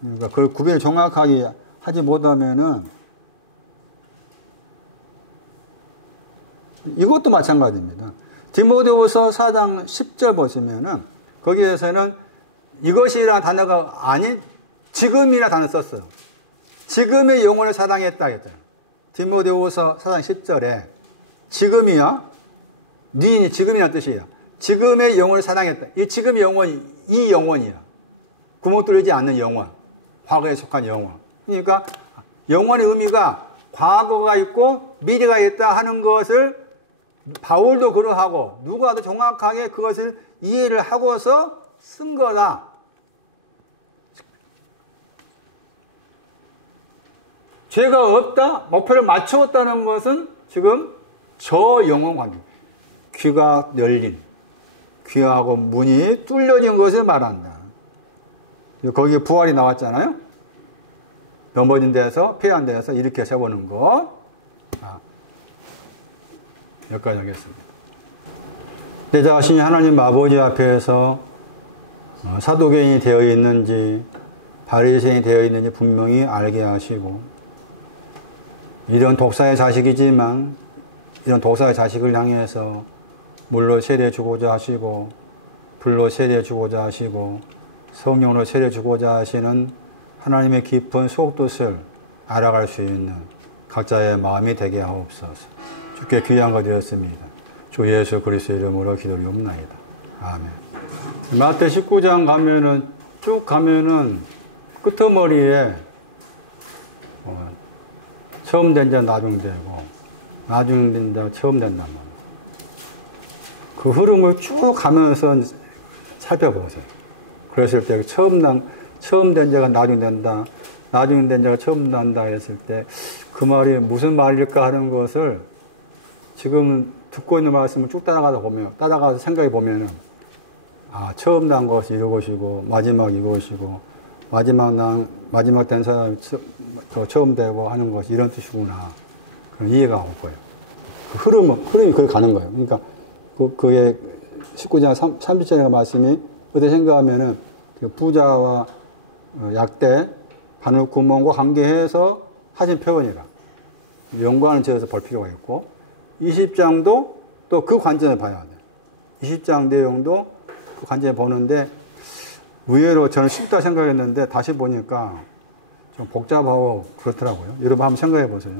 그러니까 그걸 구별 정확하게 하지 못하면은 이것도 마찬가지입니다. 디모데후서 4장 10절 보시면은 거기에서는 이것이라는 단어가 아닌 지금이라는 단어 썼어요. 지금의 영혼을 사랑했다 했잖아요. 디모데후서 4장 10절에 지금이야. 네 지금이라는 뜻이에요. 지금의 영혼을 사랑했다. 이 지금의 영혼이 이 영혼이야. 구멍 뚫리지 않는 영혼. 과거에 속한 영혼. 그러니까 영혼의 의미가 과거가 있고 미래가 있다 하는 것을 바울도 그러하고 누가 더 정확하게 그것을 이해를 하고서 쓴 거다. 죄가 없다, 목표를 맞추었다는 것은 지금 저 영혼 관계. 귀가 열린, 귀하고 문이 뚫려진 것을 말한다. 거기에 부활이 나왔잖아요. 넘어진 데서, 피한 데서 이렇게 세보는 거. 여기까지 하겠습니다. 내 자신이 하나님 아버지 앞에서 사도계인이 되어 있는지 바리새인이 되어 있는지 분명히 알게 하시고 이런 독사의 자식이지만 이런 도사의 자식을 향해서 물로 세례 주고자 하시고 불로 세례 주고자 하시고 성령으로 세례 주고자 하시는 하나님의 깊은 속뜻을 알아갈 수 있는 각자의 마음이 되게 하옵소서. 주께 귀한 것 되었습니다. 주 예수 그리스도의 이름으로 기도리옵나이다. 아멘. 마태 19장 가면은 쭉 가면은 끄트머리에 처음 된 자 나중 되고 나중 된 자 처음 된단 말이에요. 그 흐름을 쭉 가면서 살펴보세요. 그랬을 때 처음 된 자가 나중 된다, 나중 된 자가 처음 난다 했을 때 그 말이 무슨 말일까 하는 것을 지금 듣고 있는 말씀을 쭉 따라가서 생각해 보면은 처음 난 것이 이것이고 마지막 이것이고 마지막 된 사람이 처음 되고 하는 것이 이런 뜻이구나. 이해가 올 거예요. 그 흐름이 거기 가는 거예요. 그러니까 그게 19장 30절의 말씀이 어떻게 생각하면은 그 부자와 약대 바늘 구멍과 관계해서 하신 표현이라 연관을 지어서 볼 필요가 있고 20장도 또 그 관점을 봐야 돼요. 20장 내용도 그 관점을 보는데 의외로 저는 쉽다 생각했는데 다시 보니까 좀 복잡하고 그렇더라고요. 여러분 한번 생각해 보세요.